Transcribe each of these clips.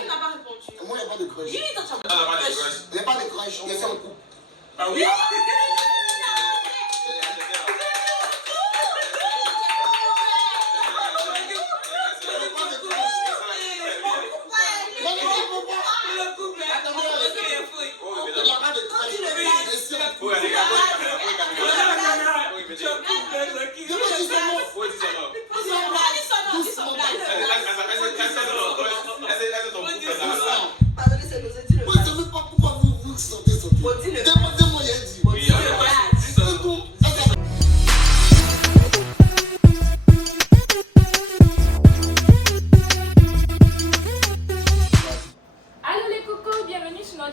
Il n'a pas répondu. Comment il n'y a pas de crush? Il est dans sa Il n'y a pas de crush. Il n'y a pas de crush, il est en couple. Ah oui?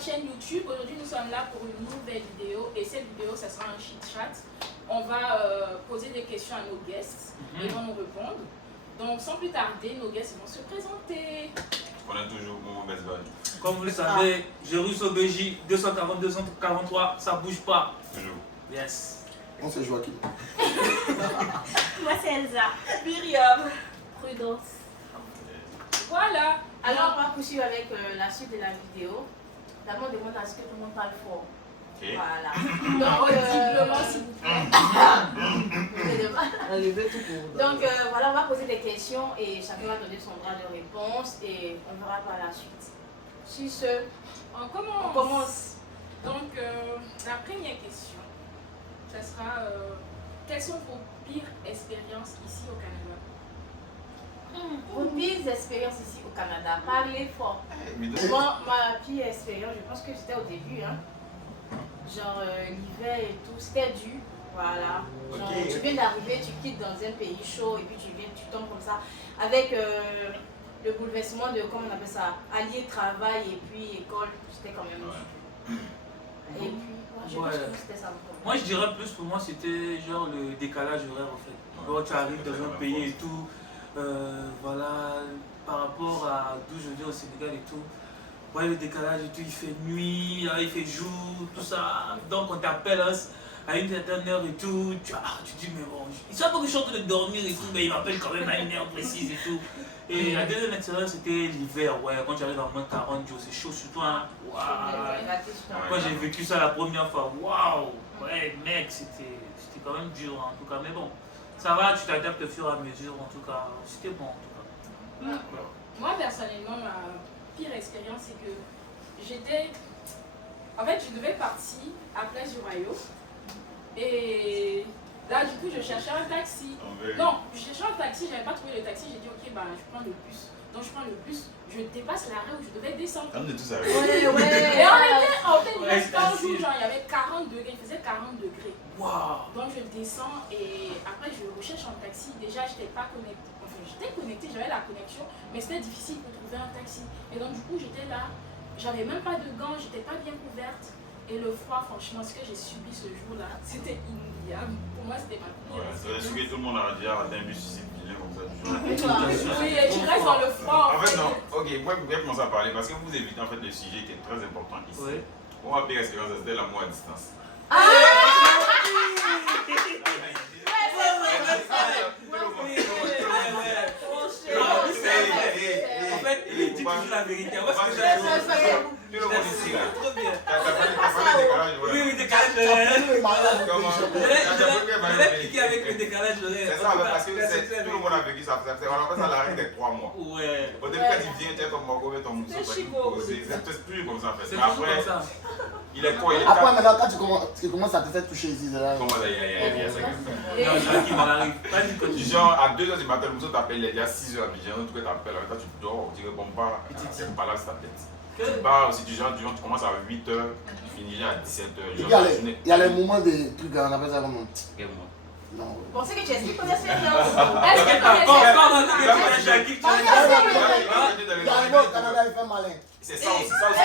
Chaîne YouTube. Aujourd'hui nous sommes là pour une nouvelle vidéo et cette vidéo ça sera un chit chat. On va poser des questions à nos guests et ils vont nous répondre. Donc sans plus tarder, nos guests vont se présenter. On a toujours mon best bud. Comme vous le savez, j'ai Russo BJ 240 243, ça bouge pas. Toujours. Yes. On c'est Joachim. Moi c'est Elsa. Myriam. Prudence. Voilà. Alors on va poursuivre avec la suite de la vidéo. D'abord on demande à ce que tout le monde parle fort. Okay. Voilà. Donc audiblement s'il vous plaît. Donc voilà, on va poser des questions et chacun va donner son droit de réponse et on verra par la suite. Sur ce, On on commence. commence. Donc la première question, ça sera quelles sont vos pires expériences ici au Canada? Vos pires expériences ici au Canada, parlez fort. Mais Moi, ma pire expérience, je pense que c'était au début, hein. Genre l'hiver et tout, c'était dur. Voilà. Genre, Ok. tu viens d'arriver, tu quittes dans un pays chaud et puis tu tombes comme ça. Avec le bouleversement de, comment on appelle ça, allier travail et puis école, c'était quand même dur. Et puis, je pense que c'était ça. Moi je dirais plus pour moi c'était genre le décalage horaire en fait. Quand tu arrives dans un pays et tout, voilà, par rapport à d'où je viens au Sénégal et tout, ouais, le décalage et tout, il fait nuit, là, il fait jour, tout ça. Donc on t'appelle à une certaine heure et tout, tu dis mais bon, il savent pas que je suis en train de dormir et tout, mais il m'appelle quand même à une heure précise et tout. Et la deuxième expérience c'était l'hiver, ouais, quand tu arrives à moins 40 jours, c'est chaud sur toi, hein. Waouh. Quand j'ai vécu ça la première fois, waouh, ouais mec, c'était quand même dur en tout cas, mais bon, ça va, tu t'adaptes au fur et à mesure en tout cas, c'était bon en tout cas. Moi personnellement, ma pire expérience c'est que j'étais... En fait, je devais partir à Place du Royaume et là du coup je cherchais un taxi. Non, je cherchais un taxi, j'avais pas trouvé le taxi, j'ai dit ok bah je prends le bus. Donc je prends le bus, je dépasse l'arrêt où je devais descendre. on est tous Ouais, arrivés. Et on était en fait, il Ouais, reste un c'est jour, genre il y avait 40 degrés, il faisait 40 degrés. Waouh. Donc je descends et après je recherche un taxi. Déjà j'étais pas connectée, enfin j'étais connectée, j'avais la connexion, mais c'était difficile de trouver un taxi. Et donc du coup j'étais là, j'avais même pas de gants, j'étais pas bien couverte. Et le froid, franchement, ce que j'ai subi ce jour-là, c'était inoubliable. Pour moi c'était ma pire Ouais, c'est expérience. sûr que tout le monde a dit ah, t'as un bus ici, vilain comme ça. Oui, et tu restes dans le froid. En fait, non, ok, moi je vais commencer à parler parce que vous évitez en fait le sujet qui est très important ici. Ouais. Moi, ma pire expérience c'était l'amour à distance. En fait, il dit toujours la vérité. Moi, ce que Tout j'ai le monde ici là. trop bien. T'as pas le décalage, Oui, ouais. oui, décalage horaire. Comment? Je vais expliquer avec le décalage horaire. C'est ça, parce que tout le monde a vécu ça. On appelle ça l'arrêt des 3 mois. Ouais. Au début, quand il vient, tu as ton morceau, ton mousseau, c'est toujours comme ça en fait. C'est Mais toujours après, comme ça. il est quoi? Il est Après, calme. maintenant, quand tu commences à te faire toucher ici, c'est là. Comment ça, il y a ça? Non, c'est qui m'en arrive. Pas du tout. Genre, à 2h du matin, le mousseau t'appelle, il y a 6h à Abidjan, en tout cas t'appelles, toi tu dors, tu réponds pas, c'est pas là, c'est ta tête. Tu pars, si tu commences à 8h, tu finis déjà à 17h. Il y a les moments des trucs, on appelle ça comment? Non. Bon, c'est que tu expliques comment c'est bien. Est-ce que Quand tu on dit que tu es Jackie, tu Il y a un mot au Canada, il fait malin. C'est ça aussi, ça aussi.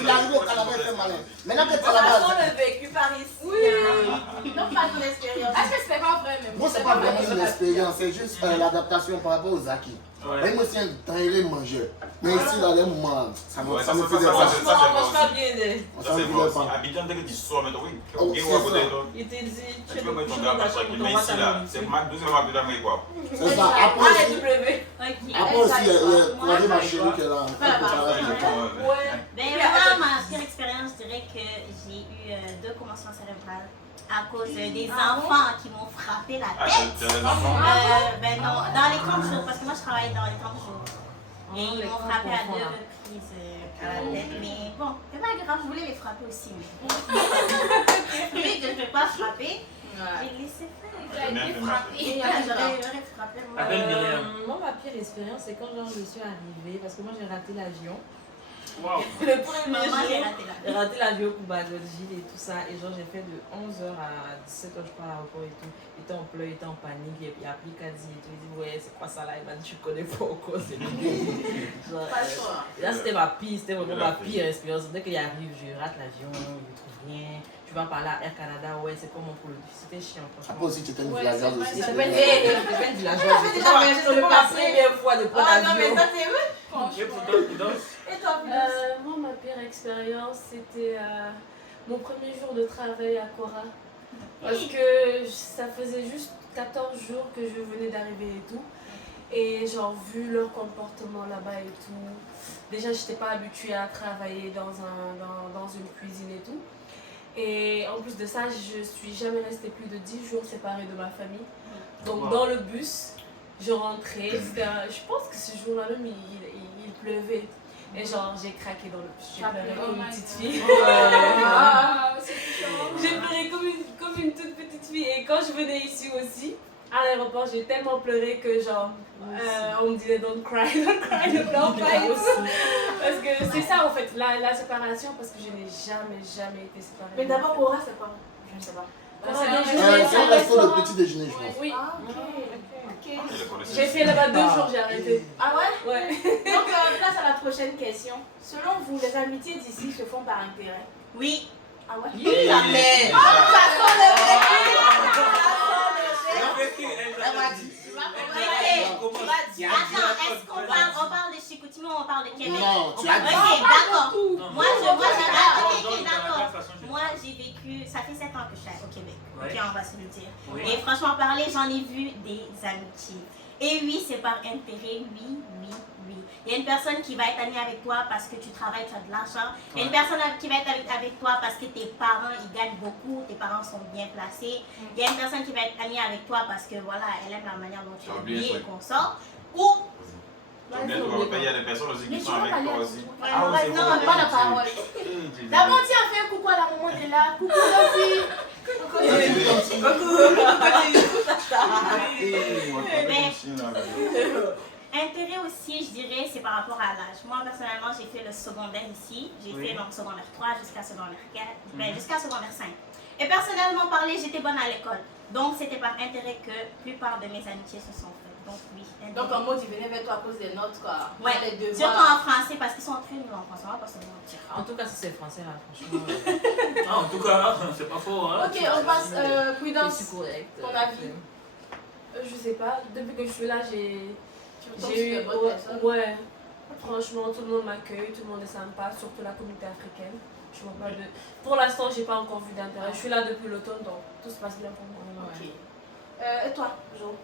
Il arrive au Canada, il fait malin. Maintenant que tu as Ça la sent base. le vécu par ici. Oui. Donc, pas ton expérience. Est-ce que c'était pas vrai même? Moi, c'est pas vraiment une expérience, c'est juste l'adaptation par rapport aux acquis. Ouais. Moi, c'est un très mangeur. Mais ici, dans les moments, ça me Ouais, ça me ça, faisait ça, pas. ça, Franchement, franchement, bien. Ça, c'est bon aussi. Abidjan, dès que tu sors maintenant, oui. Oh, Ok, c'est ouais, ça. peut-être. Il te dit, Tu peux mettre ton gars à chaque mais ici, là, c'est ma deuxième Abidjan, mais quoi. C'est ça. Après aussi, Ok. après aussi, le troisième ma chérie qui est là. Ouais. Ben, moi, ma pire expérience, je dirais que j'ai eu 2 commotions cérébrales à cause des enfants qui m'ont frappé la Ah, tête. t'as des enfants? Ben non, dans les camps de jour, parce que moi je travaille dans les camps de jour. Et ils m'ont frappé à 2 reprises à la tête. Mais bon, c'est pas grave, je voulais les frapper aussi. Mais vu que je ne peux pas frapper, j'ai laissé faire. Et j'aurais frappé moi. Appelle Myriam. Moi, ma pire expérience, c'est quand genre, je suis arrivée, parce que moi j'ai raté l'avion. Waouh. Le premier Maman, j'ai jour, raté là. j'ai raté l'avion pour Badolji et tout ça. Et genre, j'ai fait de 11h à 17h, je crois, à l'aéroport et tout. Il était en pleurs, il était en panique. Et puis, il a appelé Kadi et tout. Il dit, ouais, c'est quoi ça là? Il m'a dit, tu connais pas encore. C'est genre, Pas le choix. et là, c'était ma pire, c'était vraiment ma pire expérience. Dès qu'il arrive, je rate l'avion, il ne trouve rien. Tu vas parler à Air Canada, ouais, c'est comment pour le. C'était chiant, franchement. Après aussi, tu étais une Ouais, villageoise c'est aussi. Et vrai, c'est pas une villageoise. C'est la première fois de prendre Ah non, mais l'avion. ça c'est vrai. Et pour toi, Prudence? Et toi, Prudence? Moi, ma pire expérience, c'était mon premier jour de travail à Cora. Parce que ça faisait juste 14 jours que je venais d'arriver et tout. Et genre, vu leur comportement là-bas et tout, déjà, je n'étais pas habituée à travailler dans une cuisine et tout. Et en plus de ça, je suis jamais restée plus de 10 jours séparée de ma famille. Donc, dans le bus, je rentrais. Je pense que ce jour-là même, il pleuvait. Et genre, j'ai craqué dans le bus. J'ai pleuré comme une petite fille. Ah, c'est chiant. J'ai pleuré comme une toute petite fille. Et quand je venais ici aussi, à l'aéroport, j'ai tellement pleuré que genre, on me disait don't cry, ne pleure pas et tout. Parce que c'est ça en fait, la séparation, parce que je n'ai jamais été séparée. Mais d'abord, Cora, c'est quoi? Je ne sais pas. C'est un resto de petit déjeuner, je pense. Oui. Ah, ok. J'ai fait là-bas 2 jours, j'ai arrêté. Ah ouais? Ouais. Donc, place à la prochaine question. Selon vous, les amitiés d'ici se font par intérêt? Oui. Ah ouais? Jamais. Elle m'a dit. Attends, est-ce qu'on parle de Chicoutimi ou on parle de Québec? Non, tu as dit. Ok, d'accord. Moi, Dans d'accord. la façon, je- Moi, j'ai vécu, ça fait 7 ans que je suis au Québec. Ouais. Ok, on va se le dire. Oui. Et franchement, parler, j'en ai vu des amitiés. Et oui, c'est par intérêt, oui. Il y a une personne qui va être amie avec toi parce que tu travailles, tu as de l'argent. Il y a une personne qui va être avec toi parce que tes parents, ils gagnent beaucoup, tes parents sont bien placés. Il y a une personne qui va être amie avec toi parce que voilà, elle aime la manière dont tu es habillé et qu'on sort. Ou Il y a des personnes aussi qui sont avec toi aussi. Non, pas la parole. D'abord, tiens, fais un coucou à la maman, t'es là. Coucou, Sophie. intérêt aussi, je dirais, c'est par rapport à l'âge. Moi, personnellement, j'ai fait le secondaire ici. J'ai fait donc secondaire 3 jusqu'à secondaire 4, jusqu'à secondaire 5. Et personnellement parlé, j'étais bonne à l'école. Donc, c'était par intérêt que la plupart de mes amitiés se sont faites. Donc, oui. Intérêt. Donc, en mode, ils venaient vers toi à cause des notes, quoi. Ouais, Les devoirs. surtout en français, parce qu'ils sont très nuls en français, on va pas se mentir. En tout cas, si c'est français, là, franchement. Ah, en tout cas, c'est pas faux. Hein. Ok, on passe Prudence. C'est correct. Ton avis? Je sais pas, depuis que je suis là, j'ai J'ai eu. eu bonne personne. Ouais. Franchement, tout le monde m'accueille, tout le monde est sympa, surtout la communauté africaine. Je vois pas de. Pour l'instant, j'ai pas encore vu d'intérêt. Je suis là depuis l'automne, donc tout se passe bien pour moi. Ok. Et toi, Jo?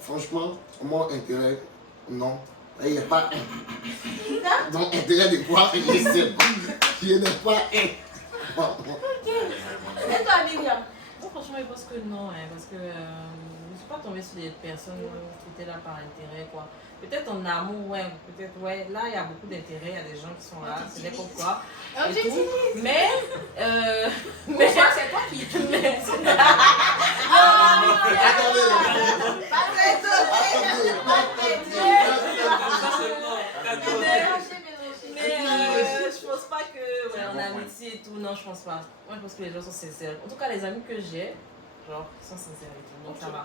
Franchement, mon intérêt, non. Il n'y a pas un. Donc, intérêt de quoi? Je ne sais pas. Je n'ai pas un. Et toi, Myriam? Moi, franchement, je pense que non, hein, parce que je ne suis pas tombée sur des personnes qui étaient là par intérêt, quoi. Peut-être en amour, ouais, peut-être, ouais. Là, il y a beaucoup d'intérêt, il y a des gens qui sont là, c'est des pourquoi. Et tout. Mais, Mais c'est toi qui. je pense pas que, ouais, en amitié et tout, non, je pense pas. Moi, je pense que les gens sont sincères. En tout cas, les amis que j'ai, genre, sont sincères et tout, donc ça va.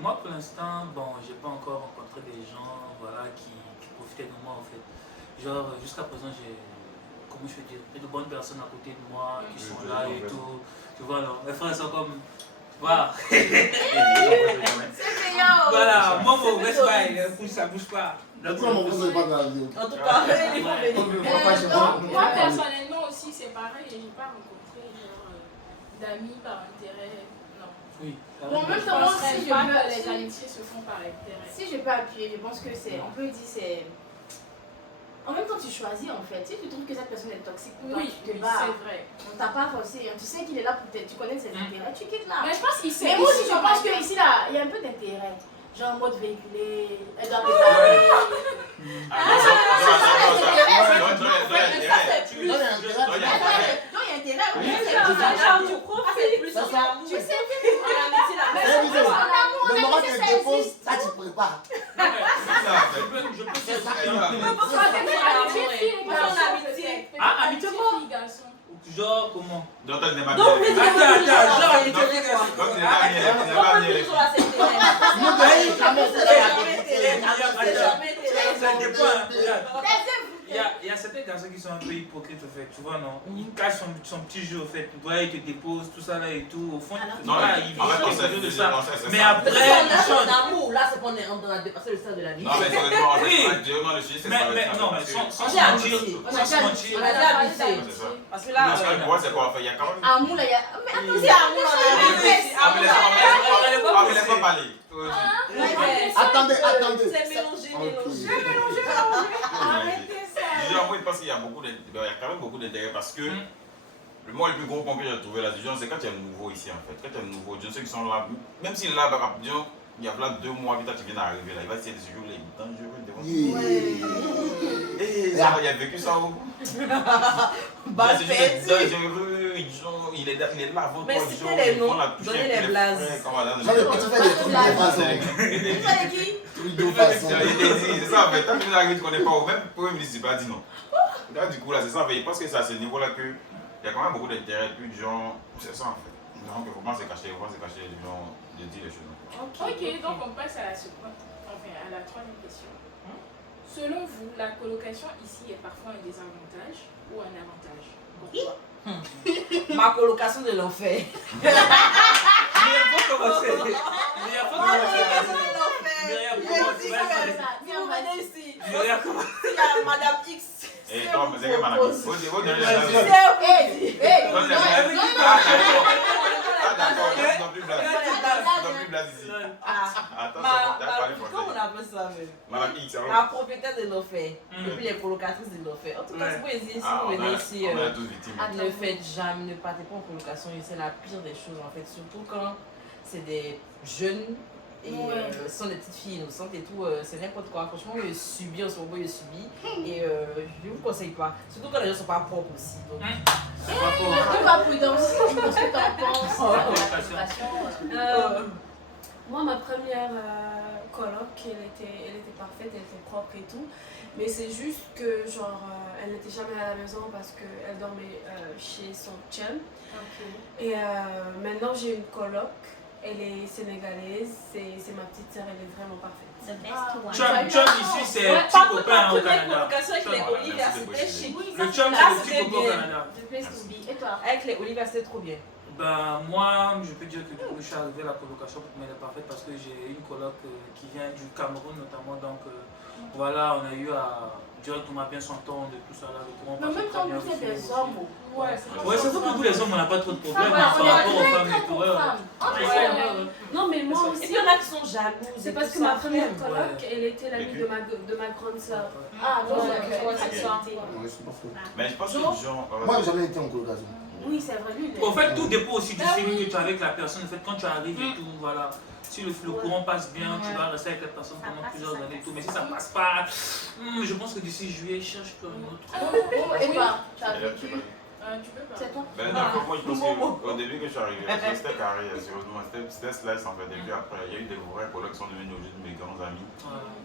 Moi, pour l'instant, bon, j'ai pas encore rencontré des gens voilà, qui profitaient de moi en fait. Genre, jusqu'à présent, j'ai, comment je peux dire, de bonnes personnes à côté de moi qui sont là et tout. Tu vois, alors, mes frères sont comme. Voilà. C'est payant. Voilà, moi, mon best buy, ça bouge pas. Donc, on ne pas dans la vidéo. En tout cas, il faut venir. Moi, personnellement aussi, c'est pareil. Je n'ai pas rencontré d'amis par intérêt. Non. Oui. Bon, en même Je temps, moi aussi, pense pas que les amitiés se font par intérêt. Si je peux appuyer, je pense que c'est, on peut dire c'est... En même temps, tu choisis en fait. Si tu trouves que cette personne est toxique pour toi, Oui, tu te oui, bats. c'est vrai. On t'a pas forcé. Tu sais qu'il est là pour t'aider. Tu connais ses intérêts. Tu quittes là. Mais je pense qu'il sait. Mais moi aussi, je pense qu'ici, là, il y a un peu d'intérêt. Genre en mode véhiculé, elle doit préparer. Non, il y a un intérêt. Non, il y a intérêt. Oui, Tu profites plus. Ça, ça. tu sais, En amitié, la C'est personne. évident. en amour, Le on moment a que dit tu que ça déposes, existe. ça tu prépares. Je peux C'est ça. Ah, amitié quoi? Genre comment? Donc, elle n'est pas Donc, bien. Attends, genre, Donc, tu n'es pas bien. Tu n'es pas bien. Nous, d'ailleurs, jamais c'est ça dépend. Regarde. Il y a certains garçons qui sont un peu hypocrites au fait, tu vois, non? Il cache son petit jeu au fait, il te dépose, tout ça là et tout. Au fond, tu Non, vois, mais il en fait, on vit sait de ça. c'est Mais ça. après, Là, il c'est change. en amour. Là, c'est qu'on est en train de dépasser le stade de la vie. Non, mais honnêtement, en fait, Oui. vraiment, le sujet, c'est Mais ça. non, mais sans On se est mentir, habitué. sans se mentir. On a déjà habitué. C'est ça. Parce que Parce là, que pour moi, c'est quoi? Enfin, il y a quand même. Amour, là, il y a. Mais attends, c'est c'est amour dans la vie. Ah, mais laisse-moi parler. Attendez. C'est mélangé, mélangé. Arrêtez ça. Déjà, moi, je pense qu'il y a quand même beaucoup d'intérêt parce que moi, le plus gros point que j'ai trouvé là-dedans, c'est quand tu es nouveau ici en fait. Quand tu es nouveau, ceux qui sont là, même s'il est là, disons, il y a là 2 mois, puis toi tu viens d'arriver là, il va essayer de se jouer, il est dangereux devant toi. Et ça, il a vécu ça où? Bah, C'est fait. juste dangereux, il est là avant toi, Mais c'était les noms, donnez les blazes. J'en ai pas fait des trucs de façon. Tu fallait qui? Trucs de façon. C'est ça en fait, tant que tu n'arrives, tu ne connais pas, ou même Premier ministre, il pas dit non. Là, du coup, là, c'est ça, je pense que c'est à ce niveau-là qu'il y a quand même beaucoup d'intérêt, puis du genre, c'est ça en fait. Donc, il faut pas se cacher, les gens, de dire les choses. Ok, donc on passe à la seconde, enfin à la troisième question. Selon vous, la colocation ici est parfois un désavantage ou un avantage? Pourquoi? Ma colocation de l'enfer. Mais il n'y a pas commencé. Il n'y a pas commencé. Vous venez ici. Il y a commencé. Il y a Madame X. Et toi, mais c'est que madame, vous donnez la chance. Ah d'accord, ils n'ont plus blague. Ils n'ont plus blague ici. Attends, t'as parlé Comment on français. appelle ça même? Madame X, alors. La propriétaire de l'enfer. Et puis les colocatrices de l'enfer. En tout cas, si vous venez ici, Ah, vous venez ici. on est tous victimes. Ne faites jamais, ne partez pas en colocation. C'est la pire des choses en fait. Surtout quand c'est des jeunes et ce sont des petites filles innocentes et tout. C'est n'importe quoi. Franchement, il subit en ce moment, il subit. Et je ne vous conseille pas. Surtout quand les gens ne sont pas propres aussi. Donc, C'est pas faux. C'est pas prudence. Qu'est-ce que t'en penses? Moi, ma première coloc, elle était parfaite, elle était propre et tout. Mais c'est juste que, genre, elle n'était jamais à la maison parce qu'elle dormait chez son chum. Et maintenant, j'ai une coloc. Elle est sénégalaise. C'est ma petite sœur, elle est vraiment parfaite. The best one. Chum ici, c'est ouais, petit par contre, copain ma au première Canada. colocation avec les Chum, Olivier, merci de c'était préciser. chic. Le chum, Là, c'est le petit c'était copain au bien. Canada. The place to be. Et toi? Avec les Olivier, c'était trop bien. Ben, moi, je peux dire que du coup, je suis arrivé à la colocation pour m'aider parfaite parce que j'ai une coloc qui vient du Cameroun notamment. Donc voilà, on a eu à dire qu'on a bien s'entendre et tout ça là. Mais en même temps, vous êtes des hommes. Ouais, surtout que vous les hommes, on n'a pas trop de problèmes Ouais, par on est rapport aux très, femmes très et tout. pour femmes. Ouais. Non, mais moi Et aussi. puis il y en a qui sont jalouses. C'est et parce tout que ça. ma première Ouais. coloc, elle était l'amie de ma grande sœur. Ah, donc, c'est ça. Ouais, c'est pas faux. Mais je pense que les gens. Moi, j'ai jamais été en colocation. oui, c'est vrai, lui. En fait, tout dépend aussi du feeling que tu as avec la personne. En fait, quand tu arrives et tout, voilà. Si le courant passe bien, tu vas rester avec la personne pendant plusieurs années et tout. Mais si ça passe pas, je pense que d'ici juillet, cherche un autre. Et toi, tu as vécu. Tu peux pas. C'est toi? Ben non, moi je pense qu'au début que je suis arrivé, c'était carré, sérieusement, c'était slice en fait. Et puis après, il y a eu des vrais collègues qui sont devenus aujourd'hui mes grands amis.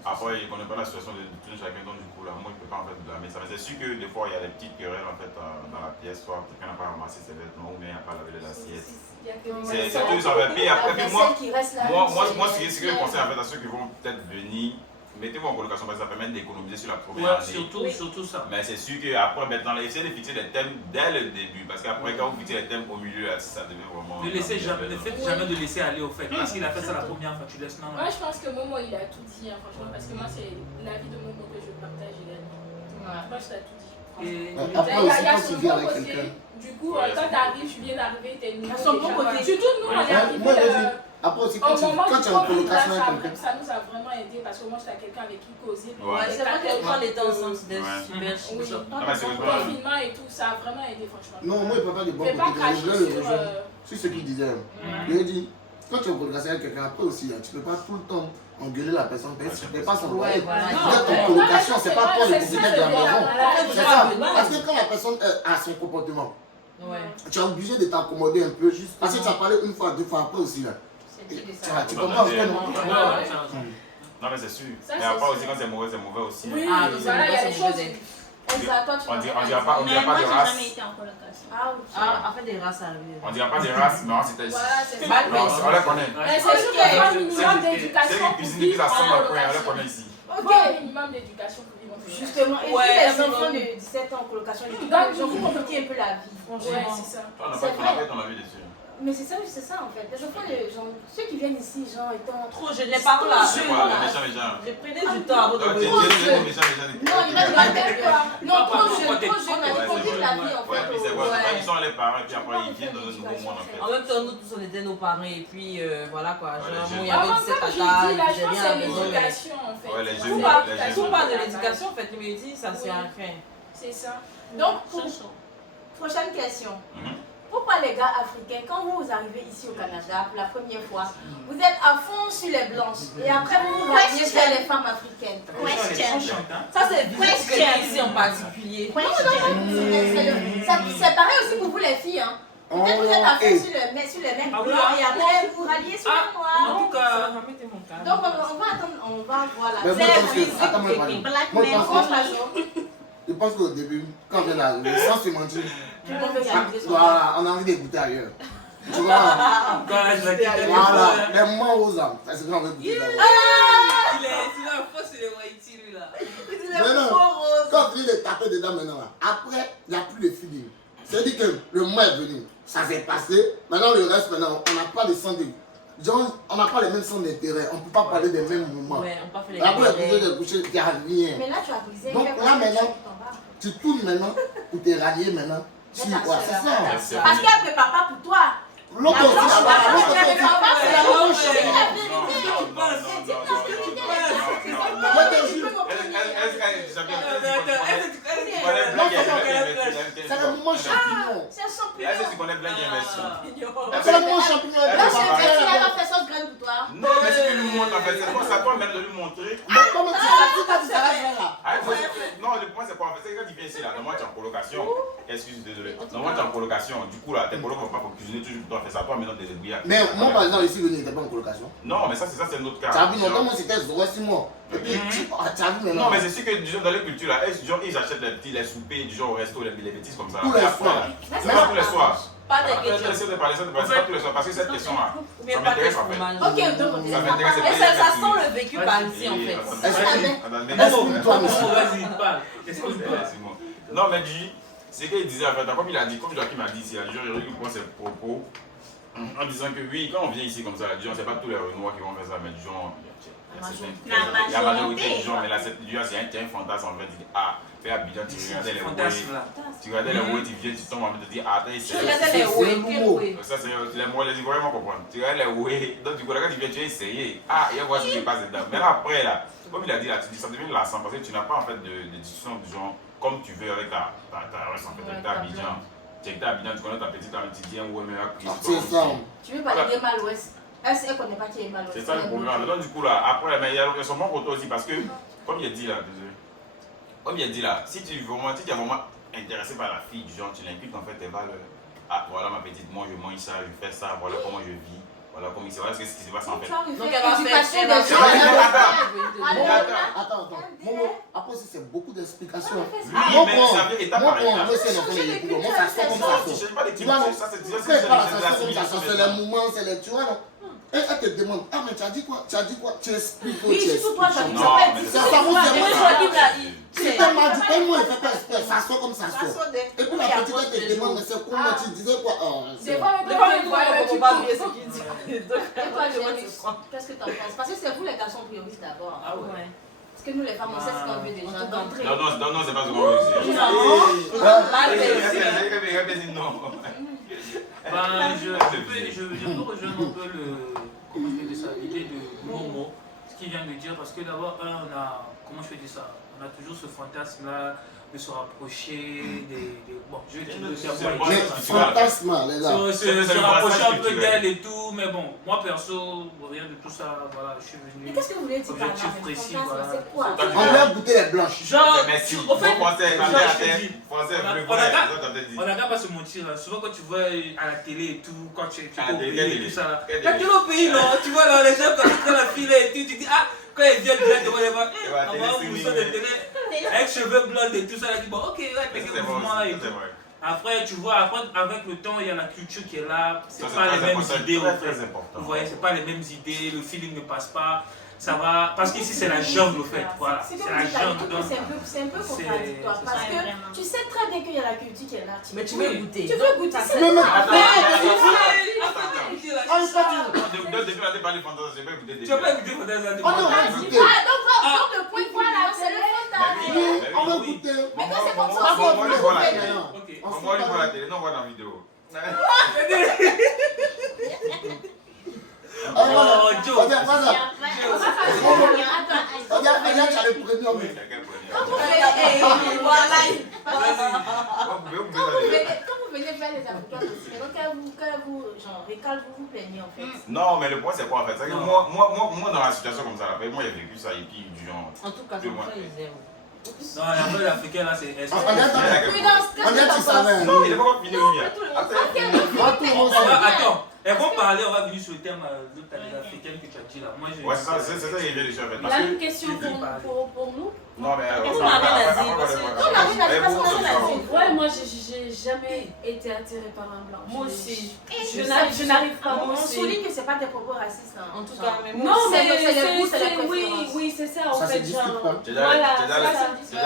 Après, ils ne connaissent pas la situation de tout chacun, donc du coup, là, moi je ne peux pas en fait blâmer ça. Mais c'est sûr que des fois, il y a des petites querelles en fait dans la pièce, soit quelqu'un n'a pas ramassé ses vêtements ou bien il n'a pas lavé l'assiette. C'est tout ça. Puis après, puis moi, ce que je conseille en fait à ceux qui vont peut-être venir, mettez-vous en colocation parce que ça permet d'économiser sur la première année. Surtout ça. Mais c'est sûr qu'après, maintenant, essayez de fixer des thèmes dès le début. Parce qu'après, quand vous fixez les thèmes au milieu, là, ça devient vraiment. Ne faites jamais de laisser aller au fait. Parce qu'il a fait ça la première fois, tu laisses. Non. Moi, je pense que Momo, il a tout dit, hein, franchement. Parce que moi, c'est l'avis de Momo que je partage. Moi, je t'ai tout dit. Et après aussi, quand tu viens avec quelqu'un. Du coup, quand t'arrives, tu viens d'arriver, t'es nouveau. son bon côté. Surtout nous, on est arrivé. Après aussi, Au moment quand du tu es en Covid, colocation là, avec quelqu'un. ça nous a vraiment aidé parce que moi, j'étais quelqu'un avec qui causer. Ouais. C'est vrai que quand on était ensemble, c'était Ouais. super Oui, chiant. pendant mais le sérieusement, confinement et tout, ça a vraiment aidé, franchement. Non, moi, il ne peut pas de bon Fais pas côté. Je cracher voulais le sur. rejoindre. C'est ce qu'il disait. Je lui ai dit, quand tu es en colocation avec quelqu'un, après aussi, tu ne peux pas tout le temps engueuler la personne. Tu ne peux pas s'en Ouais, voilà. Vous êtes en colocation, c'est pas toi le propriétaire de la maison. Ouais. C'est ça. Parce que quand la personne a son comportement, tu es obligé de t'accommoder un peu. Parce que tu as parlé une fois, deux fois après aussi. Là. Tu comprends un peu, non? Non, mais c'est sûr. Ça, Mais c'est après sûr. aussi, quand c'est mauvais aussi. Oui, Ah, voilà, il y a des choses. Elsa, toi, tu On m'as dira dit. pas Mais moi, de j'ai race. jamais été en colocation. Ah, oui. Ah, en fait, des races arrivées. On dira pas des races, mais c'était. Voilà, c'est Mal ça. Non, on les connaît. Mais c'est sûr qu'il y a un minimum C'est d'éducation. une cuisine qui la somme après, on les connaît ici. Ok, un minimum d'éducation pour vivre en colocation. Justement, et Ouais, si les c'est enfants bon. de 17 ans en colocation, les Donc, gens vous compliquer un peu la vie, Ouais, franchement. c'est ça. Toi, on n'a C'est pas vrai. ton avis dessus. Mais c'est ça en fait. Les enfants, genre, ceux qui viennent ici, genre, étant Trop jeune, les parents là. C'est quoi, les méchants? Je prenais du temps avant de Toi, tu venir. es les méchants. non, il va te garder quoi. Non, trop jeune, on a Ouais, conduit c'est la vrai. vie en Ouais, puis c'est fait. vrai. Ouais. Ils sont les parents, et puis après, ils viennent dans un nouveau monde en fait. En même temps, nous tous on était nos parents et puis voilà quoi. Ouais, Genre, les moi, il y avait Comme 17 je à dis, la table, j'ai chose, rien à c'est la maison. mais- l'éducation en fait. Ouais, les C'est jeunes, Tout part de la l'éducation en fait, il me dit, ça c'est Oui. un fin. C'est ça. Donc, prochaine question. Pourquoi les gars africains, quand vous arrivez ici au Canada pour la première fois, vous êtes à fond sur les blanches et après vous ralliez vers les femmes africaines? Question. Ça c'est bizarre ici en particulier. C'est pareil aussi pour vous les filles. Hein. Peut-être vous êtes à fond sur les mecs Ah oui, blancs ah. et après vous ralliez sur les noirs. En tout cas, Donc on va attendre, on va voir la Mais moi, je pense que. Attends, moi, Black moi, men. je pense que- je pense qu'au début, quand on est arrivé, sans se mentir, Tout le monde veut réaliser son voilà, on a envie d'écouter ailleurs. Tu vois? quand je vais quitter Voilà, les moments aux âmes. Ça, c'est quand on veut écouter ailleurs. Il est un faux sur les Haïti lui là. Mais non, quand on finit de taper dedans maintenant, là, après, il n'y a plus de feeling. C'est-à-dire que le mois est venu, ça s'est passé. Maintenant, le reste, maintenant, on n'a pas de sens de. Genre, on n'a pas les mêmes sens d'intérêt. On ne peut pas parler des mêmes moments. Ouais, on pas fait les Après, gars. les coucher, il n'y a rien. Mais là tu as brisé. Donc, là, maintenant, tu tournes maintenant pour te rallier maintenant. Tu vois, c'est ça. Parce qu'elle ne prépare pas pour toi. L'autre aussi, voilà, l'autre aussi, c'est la même chose. Moi, je te jure, c'est le moment champignon. C'est un champignon. Est-ce que tu connais Blague Inversion? C'est le moment champignon. Là, c'est elle a fait sauce graine pour toi. Non, mais si tu lui montres en fait, c'est à toi même de lui montrer. Mais comment tu as dit ça là? Ah, non, le point c'est quoi en fait? C'est quand tu viens ici là, normalement tu es en colocation. Excuse, désolé. Normalement tu es en colocation. Du coup là, tes colocs ne vont pas pour cuisiner toujours pour toi. Fais ça toi maintenant de débrouiller. Mais moi, par exemple, ici, je n'étais pas en colocation. Non, mais ça c'est un autre cas. Tu as vu, longtemps, moi, c'était 0,6 mois. Et puis, tu as vu maintenant. Non, mais c'est sûr que disons, dans les cultures là, ils achètent les soupers du genre au resto, les bêtises comme ça. Tous les soirs. C'est pas tous les soirs. Pas de Laissez questions. de parler, c'est pas tous les soirs. Parce que cette question là, Ou bien ça pas de m'intéresse en fait. fromage. Ok, donc Ça m'intéresse. Et ça sent le vécu par ici en fait. Explique-toi, monsieur. vas-y, parle. Explique-toi. Non, mais dis, c'est qu'il disait en fait, comme il a dit, comme Joachim a dit ici, il prend ses propos en disant que oui, quand on vient ici comme ça, disons, c'est pas tous les Renois qui vont faire ça, mais disons, il y a la majorité des gens, mais là, c'est un fantasme en fait, il dit, ah, fais Abidjan, tu regardais les Woué, tu viens, tu tombes en fait, tu dis, ah, t'as Tu essayé. regardais les Woué. Ça, c'est les Ivoiriens vont comprendre. Tu regardes les Woué, donc du coup, là, quand tu viens, tu as essayé, ah, et on voit ce qui se passe dedans. Mais là, après, là, comme il a dit, là, tu dis, ça devient lassant parce que tu n'as pas en fait de discussion du genre, comme tu veux avec ta reste en fait, avec ta Abidjan. Tu es Abidjan, tu connais ta petite amie, tu dis, ouais, mais là, C'est ça. Tu veux parler des Mal-Ouest. Elle ne connaît pas qui est Mal-Ouest. c'est ça le problème. Donc, du coup, là, après, mais il y a son bon côté aussi parce que, comme il a dit là, désolé, comme il a dit là, si tu es vraiment intéressé par la fille, du genre, tu l'inculques en fait tes valeurs. Ah, voilà ma petite, moi je mange ça, je fais ça, voilà comment je vis, voilà comment il se passe, ce qui se passe en fait. Donc elle va éducation faire- des Attends. Momo, après aussi, c'est beaucoup d'explications. Oui, Moi, mais ça vient étape moi, par étape. moi, c'est l'enfant des écoutes. Moi, ça sort comme ça Tu sort. changes pas Tu vois, non? ça c'est C'est pas la sensation comme ça sort. C'est les mouvements, c'est les. Tu vois, non? Elle te demande, ah mais tu as dit quoi? Tu as dit quoi? Tu expliques. Oui, surtout toi, ça Non, ça peut mais être ça, difficile. ça vous Moi, fait moi, mal. je dis là, Si t'as mal dit, tellement elle fait pas exprès, ça sort comme ça Ça sort. sort des- Et puis la Oui, à petite, cause elle te des demande, jours. mais c'est quoi? Tu disais quoi? Oh, Des c'est- fois, Des fois, même nous, quand on tu ne va pas oublier ce qu'il dit. Donc, Et toi, Jérémy, qu'est-ce que t'en penses? Parce que c'est vous les garçons prioristes d'abord. Ah ouais. ouais. Parce que nous les femmes, on sait ce qu'on veut déjà d'entrée. Non, c'est pas ce qu'on veut aussi. Ben, je peux rejoindre un peu comment je fais ça, l'idée de Momo, ce qu'il vient de dire, parce que d'abord, comment je fais ça, on a toujours ce fantasme-là de se rapprocher bon, je vais dire de Mais fantasme, les gars. se rapprocher un peu d'elle et tout, mais bon, moi perso, rien de tout ça, voilà, je suis Mais venu. qu'est-ce que vous voulez dire par là? Objectif précis, Fantasme, voilà. c'est quoi? On va goûter les blanches. Genre, Mais si, au fait, français, genre, je te dis, français, on n'a qu'à pas se mentir, hein. Souvent quand tu vois à la télé et tout, quand tu es Ah, au quelle pays et télé? tout ça, là. Quelle Quand télé? tu es au pays, non, tu vois là, les gens quand ils prennent la file et tout, tu dis, ah, quand ils viennent direct devant les gens, va on télé va un streaming, mousseau de télé, avec cheveux blonds et tout ça, là, tu dis, bon, ok, ouais, t'as C'est quel vrai, mouvement là et c'est tout. vrai. Après, tu vois, après, avec le temps, il y a la culture qui est là, c'est Ça, c'est pas les très mêmes important, idées, en très, fait. très important. Vous voyez, c'est pas les mêmes idées, le feeling ne passe pas, ça va, parce qu'ici c'est la jungle, en fait, voilà, C'est c'est comme la tu as jungle, dit, donc. c'est un peu contradictoire. c'est Parce ça. que Vraiment. tu sais très bien qu'il y a la culture qui est là. Mais tu veux goûter. Tu veux goûter. c'est Mais ça. Depuis la parler fantasme, j'ai pas écouté des Tu vas pas écouter Fantasme. On va goûter. Ah, donc le point, voilà, c'est le fantasme. Oui, on va oui. goûter. Mais quand c'est comme ça, On va Moi, je vois la goûter. télé. Ok. Moi, je vois la télé, non, on voit dans la vidéo. Ah, voilà. Oh, Joe. Regarde, voilà. Regarde, tu as le premier homme. Quand vous venez faire les avocats aussi, quand vous genre, récalez, vous plaignez en fait. Non, mais le point, c'est quoi en fait? C'est que moi, dans la situation comme ça, là, moi, j'ai vécu ça et puis du genre. En tout cas, Deux c'est mois. ça, ils aiment. Non, la feuille africaine là, c'est. Prudence, qu'est-ce Regarde, que tu tu savais. Non, il est pas fini, Olivia. Attends, elles vont parler, on va venir sur le thème de l'africaine que tu as dit là. Moi, je. Ouais, c'est ça qui est bien dessus en fait. Il Parce a que. une question pour nous. Non, mais. Qu'est-ce qu'on avait dit? Ouais, moi j'ai jamais été attirée par un blanc. Moi aussi. Je n'arrive pas. On souligne que c'est pas des propos racistes. hein. En tout cas, même Non, mais c'est les goûts, c'est les oui, préférences. oui, c'est ça en Ça se fait. discute Genre, pas. Tu voilà, as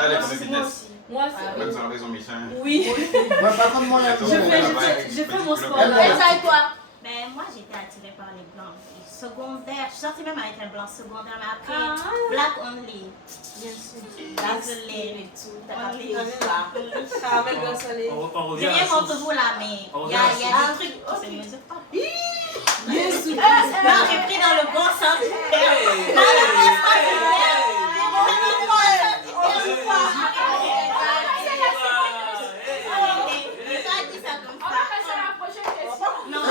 les premiers fitness. moi, c'est. Même sans raison, méchant. Oui, Mais pas comme moi, il y a je fais mon sport là. Elsa et toi? Mais moi, j'étais attirée par les blancs. Et secondaire, je suis sortie même avec un blanc secondaire, mais après, black only. Bien sûr. Désolée. Et tout. Only. Caramel beurre salé. On revient J'ai à la rien source. contre vous là, mais On il y a revient à la des trucs qui se mesurent pas. Yes. Non, j'ai pris dans le bon sens. J'ai pas dit ça comme On va ça. passer à la prochaine question. Non,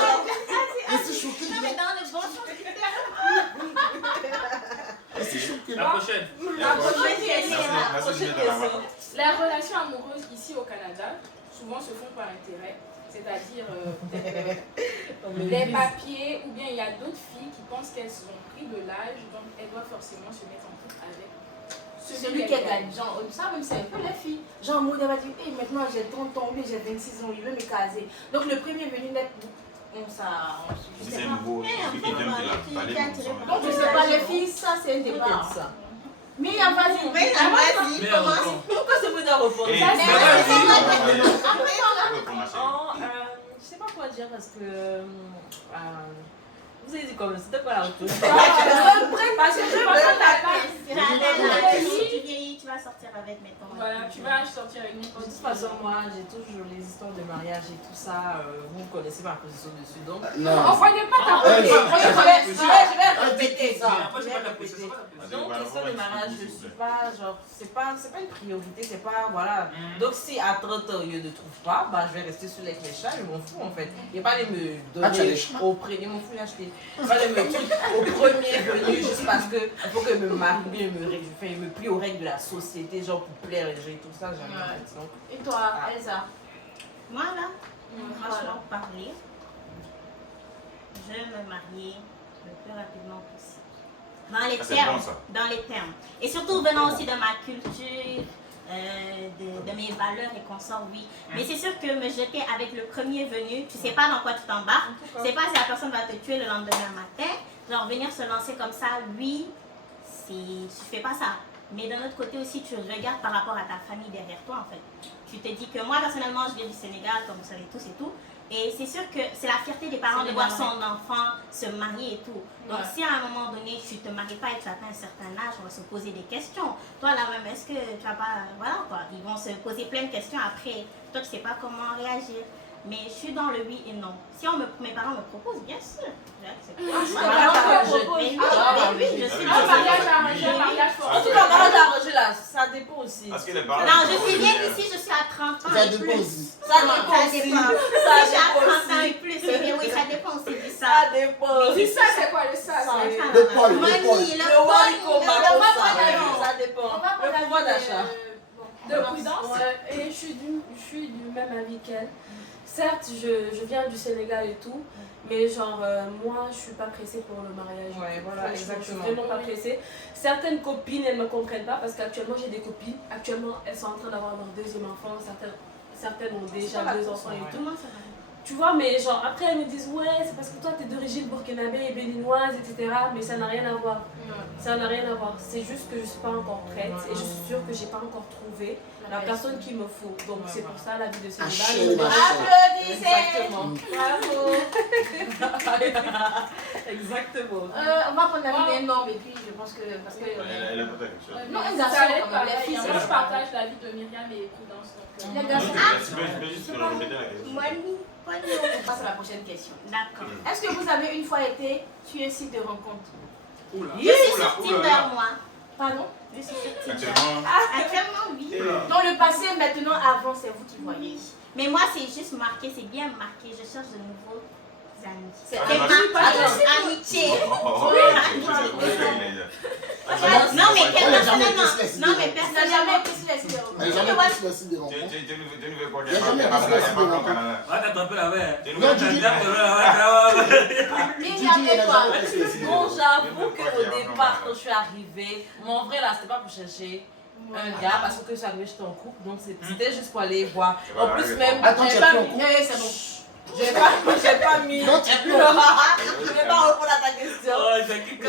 Et c'est choqué. non, mais dans le bon sens. Et c'est choqué. La prochaine. Merci, Juliette. Les relations amoureuses ici au Canada souvent se font par intérêt, c'est-à-dire les papiers, ou bien il y a d'autres filles qui pensent qu'elles ont pris de l'âge, donc elles doivent forcément se mettre en couple avec Celui qui gagne, genre, ça même c'est un peu les filles. Genre, moi, elle va dire, hey, maintenant j'ai 30 ans, mais j'ai 26 ans, il veut me caser. Donc le premier venu net, on ça. Si c'est nouveau, celui qui vient de la parler, Donc je sais pas, les filles, ça c'est un débat. Peut-être ça. Mais il y a vas-y. Mais la vas-y, Mais commence. encore. Pourquoi c'est vous d'en répondre? Et Ça, c'est Je sais pas quoi dire parce que. Vous avez dit comme c'était quoi la retour? Parce que je Parce que t'as pas- Tu vieillis, tu vas sortir avec, mettons. Voilà, tu vas sortir avec une De toute façon, moi j'ai toujours les histoires de mariage et tout ça. Vous connaissez ma position dessus donc. On Non. voyait pas ta Ouais, position. Je vais répéter ça. Après, c'est pas ta position, c'est pas ta position. Donc, question de mariage, je suis pas, genre, c'est pas une priorité, c'est pas, voilà. Donc, si à 30 ans, je ne trouve pas, bah, je vais rester seule avec mes chats, je m'en fous, en fait. Il n'y a pas de me Ah, tu as donner des chats? au premier, je m'en fous d'acheter. Il pas de me truc au premier venu, juste parce que il faut que je me marie, je me plie aux règles de la société, genre, pour plaire et tout ça, j'aime en fait. Donc, Et toi, Elsa? Moi là, franchement parler, je vais me marier le plus rapidement possible. Dans les c'est termes. bon, ça. Dans les termes. Et surtout venant aussi de ma culture, de mes valeurs et consorts, oui. Mais c'est sûr que me jeter avec le premier venu, tu sais pas dans quoi tu t'embarques. C'est pas si la personne va te tuer le lendemain matin. genre venir se lancer comme ça, oui, tu fais pas ça. Mais d'un autre côté aussi, tu regardes par rapport à ta famille derrière toi, en fait. Tu te dis que moi, personnellement, je viens du Sénégal, comme vous savez tous et tout. Et c'est sûr que c'est la fierté des parents de voir son enfant se marier et tout. Donc, si à un moment donné, tu ne te maries pas et que tu atteins un certain âge, on va se poser des questions. Toi, là-même, est-ce que tu vas pas... Voilà, quoi. Ils vont se poser plein de questions après. Toi, tu ne sais pas comment réagir. Mais je suis dans le oui et non. Si mes parents me proposent, bien sûr. C'est quoi? Je suis dans Un mariage arrangé, un mariage En forcé. tout cas, mariage arrangé là, ça dépend aussi. Parce que les parents. Non, je suis bien ici, je suis à 30 ans Ça et dépend plus. aussi. Ça dépend Ça aussi. dépend. Ça Si je suis à dépend 30 ans aussi. et plus, mais oui, ça dépend aussi du ça. Ça dépend. Le ça, c'est quoi le ça? Le poil, le Money, poil. Le Warico, le ça dépend. On va Le pouvoir d'achat. De prudence. Et je suis du même avis qu'elle. Certes, je viens du Sénégal et tout, mais genre, moi, je suis pas pressée pour le mariage. Ouais, voilà, Franchement, je suis exactement. vraiment pas pressée. Certaines copines, elles me comprennent pas parce qu'actuellement, j'ai des copines. Actuellement, elles sont en train d'avoir leur deuxième enfant. Certaines ont déjà 2 enfants et tout. Tu vois, mais genre, après, elles me disent, ouais, c'est parce que toi, t'es d'origine burkinabé et béninoise, etc. Mais ça n'a rien à voir. Ça n'a rien à voir. C'est juste que je suis pas encore prête et je suis sûre que j'ai pas encore trouvé la personne qu'il me faut. Donc, c'est pour ça la vie de Achille, célibat. ma chère. Applaudissez. Exactement. Bravo. Exactement. On va prendre la vie d'un homme et puis je pense que... Parce que Elle est peut-être quelque chose. non, un Ça garçon, allait quand pas même, les filles, Moi, je partage la vie de Myriam et Prudence. Donc, les Non, garçons... tu peux juste répéter la question. Money, On passe à la prochaine question. d'accord. Est-ce que vous avez une fois été sur un site de rencontre? Oula. Je suis sur Tinder, moi. Pardon? Je suis sur Tinder. Actuellement. Actuellement, oui. Dans le passé, maintenant, avant, c'est vous qui voyez. Mais moi, c'est juste marqué, c'est bien marqué. Je cherche de nouveaux amis. C'est Ah, C'est bah, amitié. Non, mais Elle n'a jamais été personnellement. sur les sites Non, de mais rencontre. Ça n'a jamais personnellement. été sur les sites de rencontre. Elle n'a jamais été sur les sites de rencontre. Tu Il y a jamais de discussion de rencontre. Ah, t'as trompé la veille. Non, tu dis- Mais il y Gigi, avait elle n'a quoi? jamais été sur les sites de Bon, rencontre. j'avoue qu'au départ, quand je suis arrivée, mon vrai là, c'était pas pour chercher un gars parce que je suis arrivée, j'étais en couple, donc c'était juste pour aller voir. En plus, même, Attends, tu j'ai es pas plus en mis. couple? C'est bon. J'ai pas mis. Non, tu es plus Je en couple. vais pas répondre à ta question. Oh, j'ai kiffé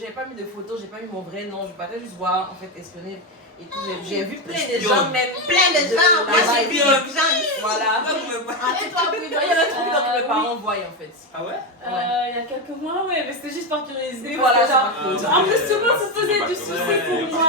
J'ai pas mis de photos, j'ai pas mis mon vrai nom, je partais juste voir, en fait, espionner et tout. J'ai vu plein de gens, même Plein de gens. Moi, j'ai vu des gens. voilà. Et toi, Il y avait trop de que mes parents voyaient en fait. Ah ouais? Il y a quelques mois, ouais, mais c'était juste par curiosité. Voilà, parce que c'est genre, pas en plus, souvent, ça se faisait du souci pour moi.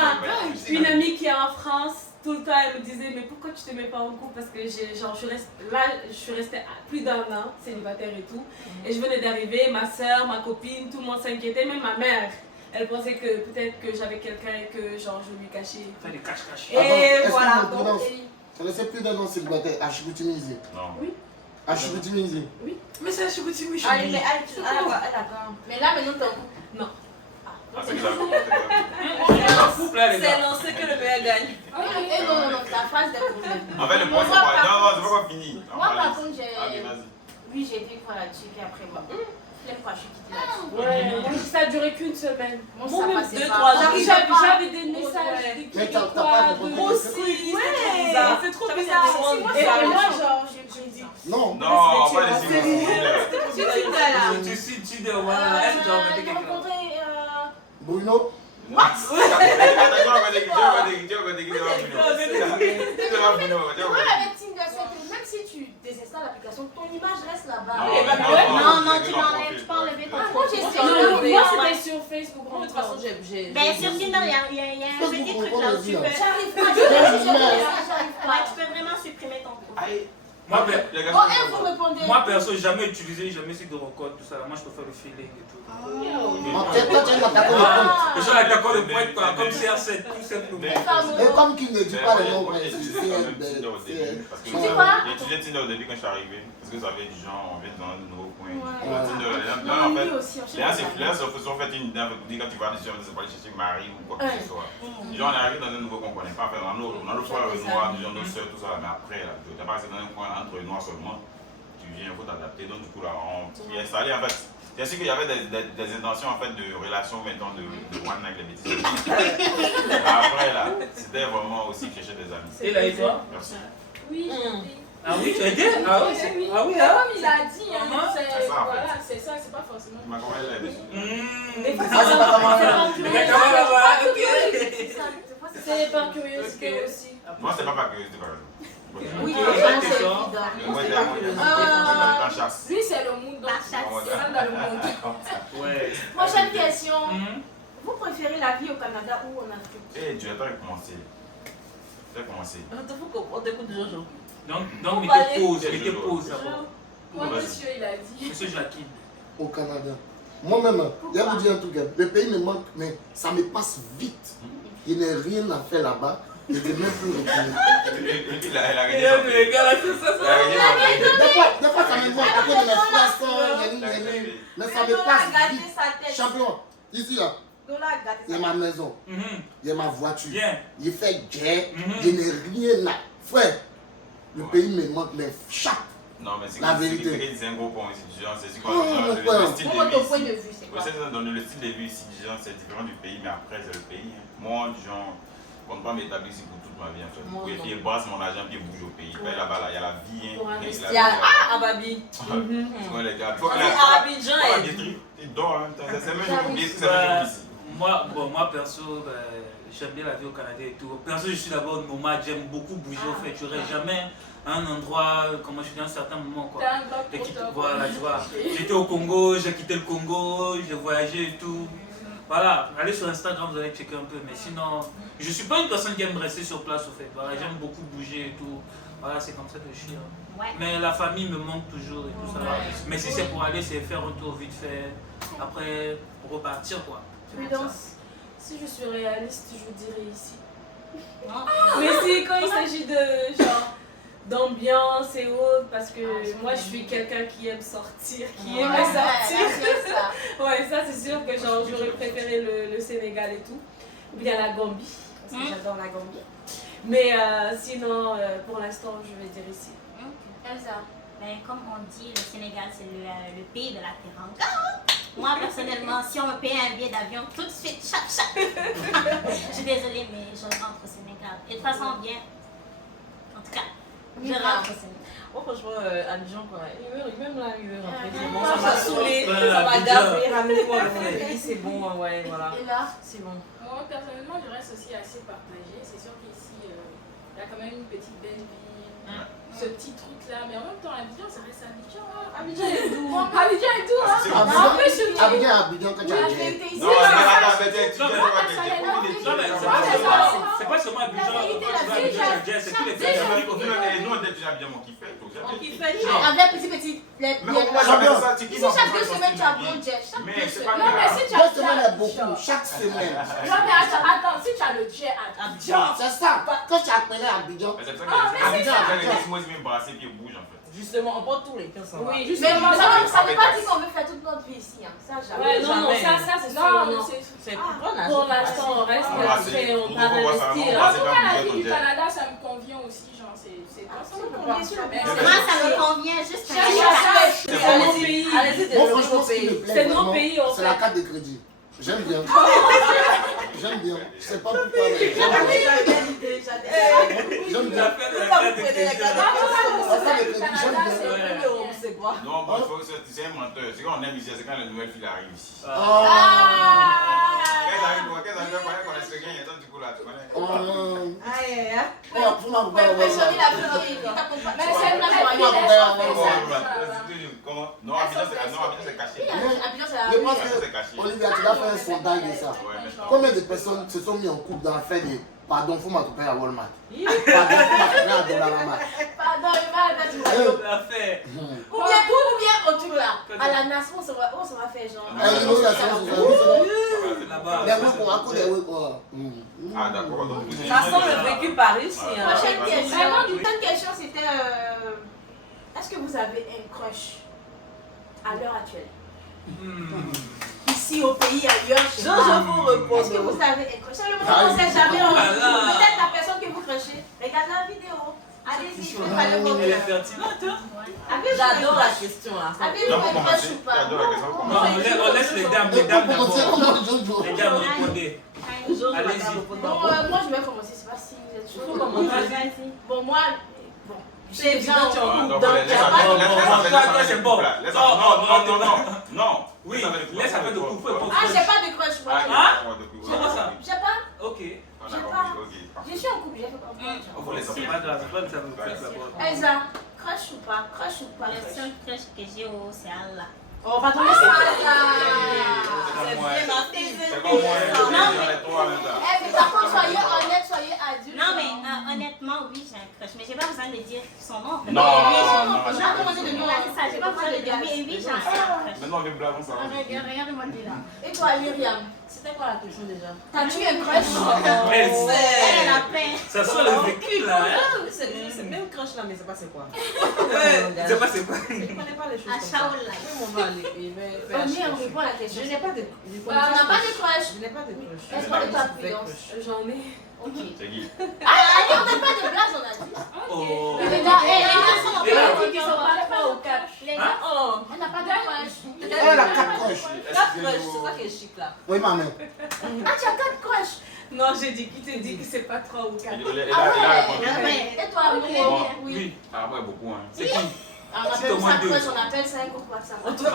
Une amie qui est en France, tout le temps, elle me disait, mais pourquoi tu te mets pas en couple? Parce que je suis restée plus d'1 an, célibataire et tout. Et je venais d'arriver, ma soeur, ma copine, tout le monde s'inquiétait, même ma mère. Elle pensait que peut-être que j'avais quelqu'un et que genre je lui cachais. Fais des cache-cache. Et Attends, voilà, est-ce que donc. Prudence, ça laissait plus d'un an célibataire à Chicoutimizi. Non. À Chicoutimizi. Mais c'est un chouti, oui, Allez, mais elle d'accord. Mais là, maintenant, t'es en couple. Ah, c'est bizarre. C'est lancé que le meilleur gagne. Et non, ta phrase des problèmes. En fait, le point, c'est pas. Non, c'est pas fini. Moi, par contre, Ok, vas-y. oui, j'ai été une fois là-dessus, puis après, moi, flemme quoi, je suis quittée là-dessus. Ouais, ça a duré qu'une semaine. Bon, ça Moi-même, passait 2-3 pas. jours. J'avais des messages, Ouais. des Mais qui, t'as de pas quoi, compris. de... Aussi, Ouais, c'est trop J'avais bizarre. des demandes Et bizarres. moi, genre, je me dis, Non. Non, pas les C'est Tinder, là. Tu suis Tinder, voilà. Est-ce que tu as rencontré J'ai quelqu'un? rencontré... Bruno. Attention, on va déguiser. Moi, avec Tinder, c'est que même si tu désinstalles l'application, ton image reste là-bas. Non, tu l'enlèves, tu peux enlever ton Par contre, j'ai photo. essayé non, de moi, c'était sur Facebook. De toute façon, j'ai. Ben, sur Tinder, il y a un petit truc là où tu peux. J'arrive pas, j'arrive Ouais, pas. tu peux vraiment supprimer ton profil. Moi, Bon, vous répondez. moi, perso, jamais utilisé, jamais essayé de rencontre, tout ça. Moi, je préfère le feeling et tout. Toi, tu es l'attaquant de compte. Je suis d'accord de pointe, quoi, comme CR7, tout simplement. Et comme qu'il ne dit pas le nom, J'ai c'est utilisé Tinder au début. Parce que Tu dis quoi? j'ai utilisé Tinder au début quand je suis arrivé. Parce que vous savez, du genre, on vient dans un nouveau coin. Ouais. Tinder, là, Non, en lui fait. aussi, on Là, cherche c'est là, sauf en fait une idée, en fait, quand tu vas dessus, c'est pas aller chercher Marie ou quoi que ce soit. Genre, on est arrivé dans un nouveau qu'on connaît pas. En fait, on a nos frères noirs, nos soeurs, tout ça. Mais après, là, tu n'es pas resté dans un coin entre noirs seulement. Tu viens, il faut t'adapter. Donc, du coup, là, on est installé, en fait. Bien sûr qu'il y avait des intentions, en fait, de relation, maintenant, de one night, les bêtises. Après, là, c'était vraiment aussi chercher des amis. Et là, et toi? Merci. Oui, Ah oui, tu as aidé? Ah oui, c'est... Oui. Ah oui, Mais hein? comme il a dit, hein, C'est ça, en fait. voilà, c'est ça, c'est pas forcément. Ma comment elle est dessus. Des fois, Ah, c'est pas comment C'est par curiosité aussi. Moi, c'est pas par curiosité, par exemple. Oui, Ok, c'est question. évident. Moi, C'est c'est pas moi, curiosité. en chasse. Lui, c'est le monde, donc Par chasse. c'est même dans le monde. Ouais. Prochaine question. Mhm. Vous préférez la vie au Canada ou en Afrique? Eh, tu attends de commencer. Tu vas commencer. On t'écoute Jojo. Donc va mettez aller. pause d'abord. Moi, monsieur, il a dit. Monsieur Jacqueline. Au Canada. Moi-même, je vais vous dire un truc. Le pays me manque, mais ça me passe vite. Je n'ai rien à faire là-bas. Je ne vais même plus retourner. Elle a Et gagné là, son mais pays. les gars, là, c'est ça, Elle ça. a gagné son pays. Des fois, ça me manque. À cause de mes poissons, Elle a gagné son pays. mais ça Dola me a passe gâté vite. sa tête. Champion, ici, là, Dola a gâté il y sa a tête. ma maison, Mhm. il y a ma voiture, Bien. il fait guerre, Mhm. je n'ai rien à faire. Le Ouais. pays me manque, mais chaque. Non, mais c'est La vérité. c'est un gros point ici du genre. C'est ce Oh, qu'on mon le frère. style Pour de votre vie point de ici. vue, c'est Ouais, quoi? c'est ça, dans le style de vie ici, du genre, c'est différent du pays, mais après, c'est le pays. Hein. Moi, du genre, je ne compte pas m'établir ici pour toute ma vie, en fait. Moi, Pour non. essayer de brasse mon argent puis bouge au pays. Ben, là-bas, là, il y a la vie. Hein. Pour Et la investir. Il y a vie, là-bas. Ababi. Tu vois, les gars, toi, C'est là, à Abidjan voilà, et des trucs, il dort, hein. C'est même J'avoue. oublié que c'est même ici. Moi perso, j'aime bien la vie au Canada et tout. Perso, je suis d'abord nomade, j'aime beaucoup bouger au fait. Je ne reste jamais à un endroit, comment je dis, à un certain moment. Quoi. T'as un bloc Et protocole. voilà, tu vois. J'étais au Congo, j'ai quitté le Congo, j'ai voyagé et tout. Voilà, allez sur Instagram, vous allez checker un peu. Mais sinon, je ne suis pas une personne qui aime rester sur place au fait. Voilà, j'aime beaucoup bouger et tout. Voilà, c'est comme ça que je suis. Hein. Ouais. Mais la famille me manque toujours et tout ça. Ouais. Mais si c'est pour aller, c'est faire un tour vite fait. Après, repartir quoi. C'est comme ça. Prudence. Si je suis réaliste, je vous dirais ici. Non. Mais c'est quand il s'agit de genre d'ambiance et autres, parce que moi je suis quelqu'un qui aime sortir, qui aime sortir. Ouais, ça c'est sûr que genre j'aurais préféré le Sénégal et tout, ou bien la Gambie, parce que j'adore la Gambie. Mais sinon, pour l'instant, je vais dire ici. Elsa. Ben, comme on dit, le Sénégal, c'est le pays de la teranga. Moi, personnellement, si on me paye un billet d'avion, tout de suite, chac. Je suis désolée, mais je rentre au Sénégal. Et de toute façon, bien. En tout cas, je rentre au Sénégal. Moi, franchement, Abidjan, quoi. Même là, il veut rentrer. C'est bon, Ah, ça m'a ah, saoulé, ah, ça m'a Abidjan. gavé, ramenez-moi le pays, c'est bon, ouais, voilà. Et là? C'est bon. Moi, personnellement, je reste aussi assez partagée. C'est sûr qu'ici, il y a quand même une petite belle vie. Ce petit truc-là, mais en même temps, Abidjan, ça reste Abidjan. Hein. Abidjan est doux. Abidjan est doux, hein. C'est En plus, je suis. Abidjan, quand tu as La dit. vérité ici. Non, attends, mais tu Non, viens mais- de voir tes diapos, Non, mais c'est pas seulement Abidjan, La vérité, quand tu vas à Abidjan, c'est tous les pays d'Afrique. Nous, on est déjà bien mon kiffé. On kiffait, Avec petit. Mais comment ça fait ça? Tu Ici, kiffes chaque 2 semaines, tu as bon jet. Chaque Mais 2 c'est semaines. pas Non, mais si tu as. 2 semaines est beaucoup, chaque semaine. Non, mais attends, si tu as le jet à Abidjan. C'est ça. Quand tu appelais Abidjan, C'est ça que moi, je vais me brasser puis bouge en fait. Justement, on porte tous les cas, ça va. Oui, Mais justement. ça veut pas dire qu'on veut faire toute notre vie ici. Hein. Ça, Ouais, jamais. non, Jamais. ça c'est sûr. Non, Non. C'est pour nager. Pour l'instant, on reste Ah, après, c'est- on pour part voir ça, investir. on En va- tout cas, la c'est vie du pas Canada, ça me convient aussi. Genre, c'est Ah, ça ça me me convient. convient, Mais Moi, ça me convient juste un Chaque- C'est C'est bon nos aussi. pays. Allez-y, moi développez franchement, vos ce qui me pays. plaît C'est nos vraiment, pays, en c'est la fait. carte de crédit. J'aime bien. J'aime bien. Je sais pas pourquoi, mais j'aime bien. J'aime bien. L'affaire de la carte de crédit. La carte de crédit, j'aime bien. C'est quoi? Non, bon, il faut que c'est un menteur. Ce qu'on aime ici, c'est quand les nouvelles filles arrivent ici. Qu'elles arrivent, qu'on laisse rien, et toi, du coup, là, tu connais. Faut m'en Pour impressionner la Floride. Mais c'est une Comment? Non, Abidjan, c'est caché. Abidjan, c'est la Je pense Abidjan, c'est caché. que, Olivia, tu dois faire un sondage de ça. Ouais, mais non. Combien de personnes se sont mis en couple dans l'affaire de pardon, faut m'attraper à Walmart? Pardon, faut m'attraper à Dollarama. Pardon, il va aller du royaume. L'affaire. Ou bien, au truc là. À la nation, on se va faire genre. Eh, nous, la séance, c'est Là-bas. des oui, pour un coup, des oui, quoi. Ah, d'accord. Donc, vous Ça sent le vécu par ici. Ouais, Hein. Prochaine ouais, question. ouais. Vraiment, une autre question, c'était est-ce que vous avez un crush à l'heure actuelle? Ici, au pays, ailleurs, je vous repose. Est-ce que vous avez un crush? C'est le moment, on ne sait jamais. Peut-être la personne que vous crushez. Regarde la vidéo. Allez-y, je vais parler pour Elle est vous. pertinente, hein? J'adore la question là. Avez-vous Non, faut un crush commencer. ou pas? J'adore la question. Non, on laisse les dames d'abord. Les dames répondent. Allez-y. Bon, moi, je vais commencer. Je ne sais pas si vous êtes chaud. Faut commencer. Bon, moi, bon, C'est évident, tu es en couple. Donc, Donc, laisse il y a avec- pas de- toi, c'est bon. Laisse avec- non. Oui, laisse avec le couple. Ah, j'ai pas de crush, moi. Comment ça? J'ai pas. Ok. Je suis en couple, j'ai fait pas de crush. C'est pas grave, c'est pas que ça vous fait d'abord. Elsa, crush ou pas? Crush ou pas? Le seul crush que j'ai, c'est Allah. On va tomber Ah, sur C'est bien comme moi, Non, mais- mais par contre, soyez honnête, soyez adulte. Non, mais honnêtement, oui, j'ai un crush. Mais j'ai pas besoin de dire son nom. Non, On a commencé de nous Voilà, c'est ça, j'ai pas besoin de dire. Oui, oui, j'ai un crush. Maintenant, on vient blaguer ça. Regarde-moi là. Et toi, Myriam, C'était quoi la question déjà? t'as-tu un crush? Elle Elle a peine. Ça sent le vécu là. Hein? Ah oui, c'est même crush là, mais c'est pas c'est quoi. C'est pas c'est quoi. Je connais pas les choses À comme ça. Shaola. On va aller. Oh, mais on répond à la question. Je n'ai pas de. On n'a pas de crush. Je n'ai pas de crush. Est-ce que toi, Avec Prudence? crush. J'en ai. Ok. C'est qui? Allez, on donne pas de blague, on a dit. Oh. Les gars, les garçons, on Et là, peut Ils sont pas 3 ou 4. Les Hein? gars, Oh! on n'a pas de crush. Elle a 4 crushs. Quatre crush, c'est ça qui est chic là. Oui, maman. Ah, tu as 4 crush. Non, j'ai dit qui te dit que c'est pas 3 ou 4. Ah ouais. Et toi, Myriam? Bon, Oui. Ah ouais, beaucoup. Hein. C'est qui? On appelle ça crush, on appelle ça un couple WhatsApp. En tout cas,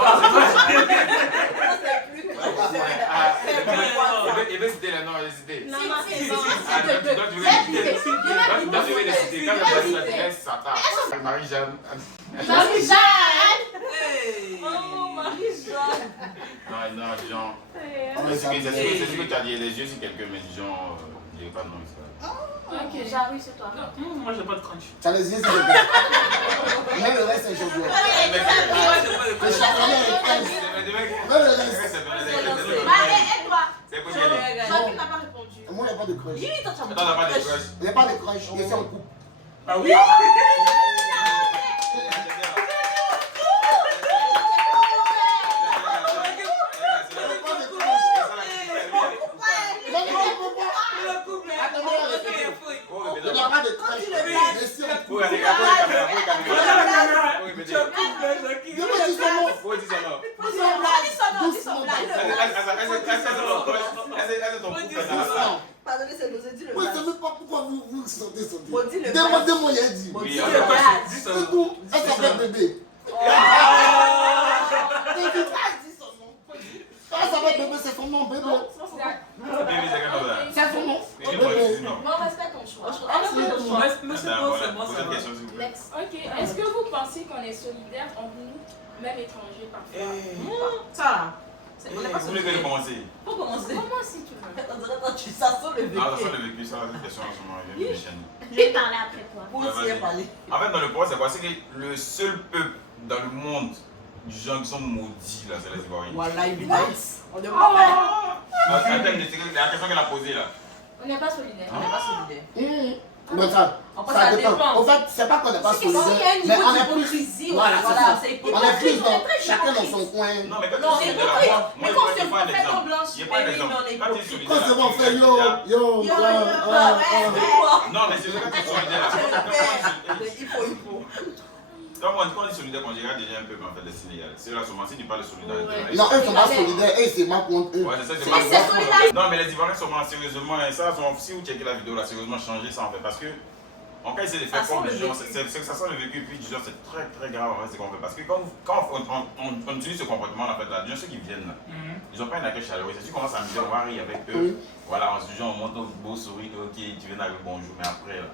Il veut citer les noms, il veut citer. Non, non, c'est bon. Ah, donc tu veux les citer. Donc tu veux les citer. Quand je laisse Satan. Marie-Jeanne. Marie-Jeanne. oh Marie-Jeanne! Non, Jean. On C'est les a ce que tu as dit, les yeux sur quelqu'un, mais Jean, je dirais pas de nom. Ok, Jarry, c'est toi. Moi j'ai pas de crunch. Tu as les yeux sur le gars. Mais le reste, c'est chaud. Moi j'ai pas de Le crunch. charbonnier est 15. Mais le reste. Allez, et toi? C'est quoi dire? Joaquin n'a pas répondu. Moi, il n'y a pas de crush. Dis, toi, tu as Attends, t'as pas de crush. Il n'y a pas de crush. Il est en couple. Ah oui? Il n'y a pas de crush. Je suis en couple. Pardonnez, c'est nos études. Moi, je ne sais même pas pourquoi vous sortez. Bon, dis le Demandez-moi, il a dit. Oui, C'est tout. Elle s'appelle bébé. Elle s'appelle bébé, c'est son nom, bébé. C'est son nom. Bon, respecte ton choix. Mais c'est bon, c'est bon, c'est bon. Next. Ok, est-ce que vous pensez qu'on est solidaire entre nous, même étrangers parfois? Ça, on n'est pas Vous voulez que je commence? Faut commencer. Comment si tu veux? Attends, ça sent le vécu. Ah, ça, le vécu, ça, cette question, je me déchaîne. Je vais parler après toi. Pour aussi y parler. En fait, dans le point, c'est quoi? C'est que le seul peuple dans le monde, du gens qui sont maudits, là, c'est les Ivoiriens. Voilà, évidemment. On est La question qu'elle a posée, là. On n'est pas solidaire. On n'est pas solidaire. Mais ça dépend. En fait, c'est pas qu'on n'est pas C'est qu'il y a solidaire, un mais niveau on est plus. d'hypocrisie. Voilà, c'est ça. c'est On est plus dans chacun dans son coin. Non, mais quand Non, tu es c'est solidaire, hypocrite. moi, Mais je quand prends c'est un fait exemple. en blanche, Je prends un mais oui, exemple. mais on est Quand tu es hypocrite. solidaire, Quand c'est bon, on fait yo. Non, mais c'est vrai que tu es solidaire. Il faut. Quand on dit solidaire, on dirait déjà un peu en fait les Sénégal. C'est là seulement si tu parles de solidarité. Non, eux sont pas solidaires, eux c'est moi contre eux. Ouais, c'est ça, c'est C'est solidaire. Non, mais les Ivoiriens sont vraiment sérieusement, et ça, si vous checkez la vidéo là, sérieusement changer ça en fait. Parce que, en cas, essayer de faire Ça comme sent des le gens, vécu. c'est que ça sent le vécu, puis du genre, c'est très très grave en fait ce qu'on fait. Parce que quand on utilise ce comportement là, en fait, là, les gens ceux qui viennent là, ils ont pas un accueil chaleureux. Si tu commences à me dire, on va rire avec eux, voilà, on se dit, on monte au beau sourire, ok, tu viens avec bonjour, mais après là,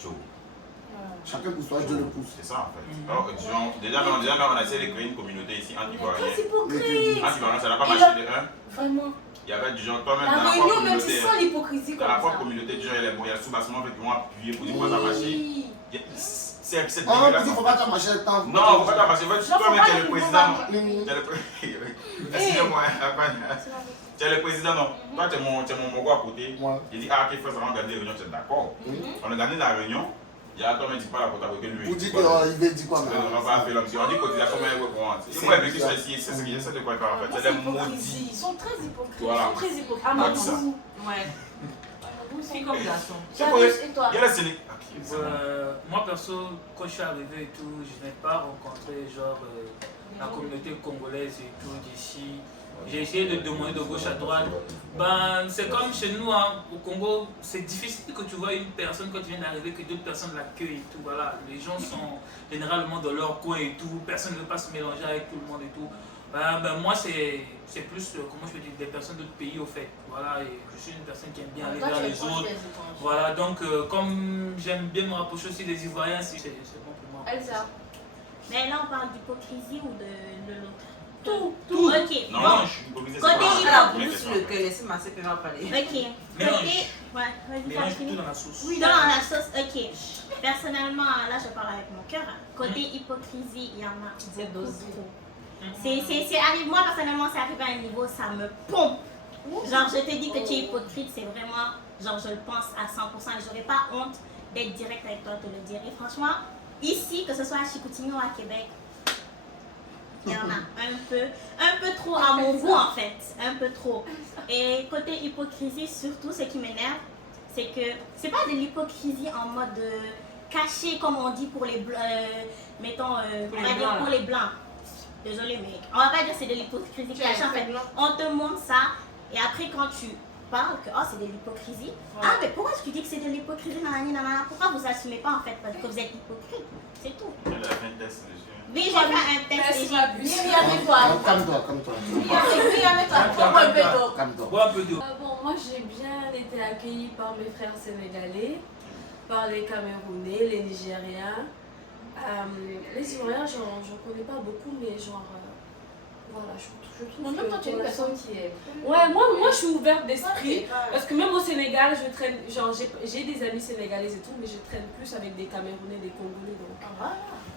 ciao. Chacun pour soi, Dieu le pousse. C'est ça en fait. Alors, déjà, on a essayé de créer une communauté ici anti-ivoirienne. C'est hypocrite. Anti-ivoirienne, ça n'a pas marché de un. Vraiment. Il y avait du genre, toi-même La dans la réunion, propre même si communauté. sans l'hypocrisie Dans comme la ça. propre communauté, du genre, il y a le soubassement en fait, qui vont appuyer pour dire que ça a marché. Oui. Ah, C'est il dégueulasse. ne faut pas t'amarcher le temps. Non, il ne faut pas t'amasser. Toi-même, tu es le président. Excusez-moi, tu es le président, non. Toi, tu es mon mogo à côté. Il dit, ah, ok, frère, ça va gagner la réunion, tu es d'accord. On a gagné la réunion. Il y a toi-même dit pas la côte avec lui. Pour dire qu'il veut dire quoi, on va faire l'option. On dit cotisation, mais moi, vécu ça ici, c'est ce que j'essaie de quoi faire en fait. C'est des maudits. Ils sont très hypocrites. Voilà. Ils sont très hypocrites. Ah, Ouais, mais c'est ça. vous. Ouais. Fille comme garçon. Et toi? Il y a la Sénégal. Moi perso, quand je suis arrivé et tout, je n'ai pas rencontré genre la communauté congolaise et tout d'ici. J'ai essayé de demander de gauche à droite. Ben, c'est comme chez nous, hein, au Congo, c'est difficile que tu vois une personne quand tu viens d'arriver, que d'autres personnes l'accueillent et tout. Voilà. Les gens sont généralement dans leur coin et tout. Personne ne veut pas se mélanger avec tout le monde et tout. Ben, moi, c'est plus, comment je peux dire, des personnes d'autres pays au fait. Voilà, et je suis une personne qui aime bien aller vers les autres. Voilà, donc comme j'aime bien me rapprocher aussi des Ivoiriens, c'est bon pour moi. Elsa. Mais là, on parle d'hypocrisie ou de l'autre? Tout. Ok. Non, bon. non, je suis hypocrisie. Côté c'est pas À la la bouche, question. le cœur, laissez ma CP va parler. Ok. Mélange. Côté. Ouais, vas-y, Mélange Fatima. tout dans la sauce. Oui, dans la sauce, ok. Personnellement, là, je parle avec mon cœur. Côté hypocrisie, il y en a. C'est dosé. C'est arrivé, moi personnellement, c'est arrivé à un niveau, ça me pompe. Genre, je te dis que tu es hypocrite, c'est vraiment, genre, je le pense à 100%. Et j'aurais pas honte d'être direct avec toi, de le dire. Et franchement, ici, que ce soit à Chicoutimi ou à Québec, il y en a un peu trop à mon goût en fait, un peu trop. Et côté hypocrisie, surtout, ce qui m'énerve, c'est que c'est pas de l'hypocrisie en mode caché, comme on dit pour les blancs, mettons, on va dire pour les blancs. Désolée, mais on va pas dire c'est de l'hypocrisie cachée en fait. On te montre ça et après quand tu parles que oh, c'est de l'hypocrisie, ah mais pourquoi est-ce que tu dis que c'est de l'hypocrisie, nanani, nanana, pourquoi vous assumez pas en fait parce que vous êtes hypocrite, c'est tout. Elle a fait un test dessus. Oui, j'ai fait un test et j'ai Viens avec toi. Calme-toi. Viens avec toi. Prends un peu d'eau. Calme-toi. Bois un peu d'eau. Bon, moi j'ai bien été accueillie par mes frères sénégalais, par les Camerounais, les Nigériens. Les Ivoiriens, je connais pas beaucoup, mais genre, voilà, je trouve En même temps, tu es une personne qui est... Ouais, moi je suis ouverte d'esprit, parce que même au Sénégal, je traîne, genre j'ai des amis sénégalaises et tout, mais je traîne plus avec des Camerounais, des Congolais, donc...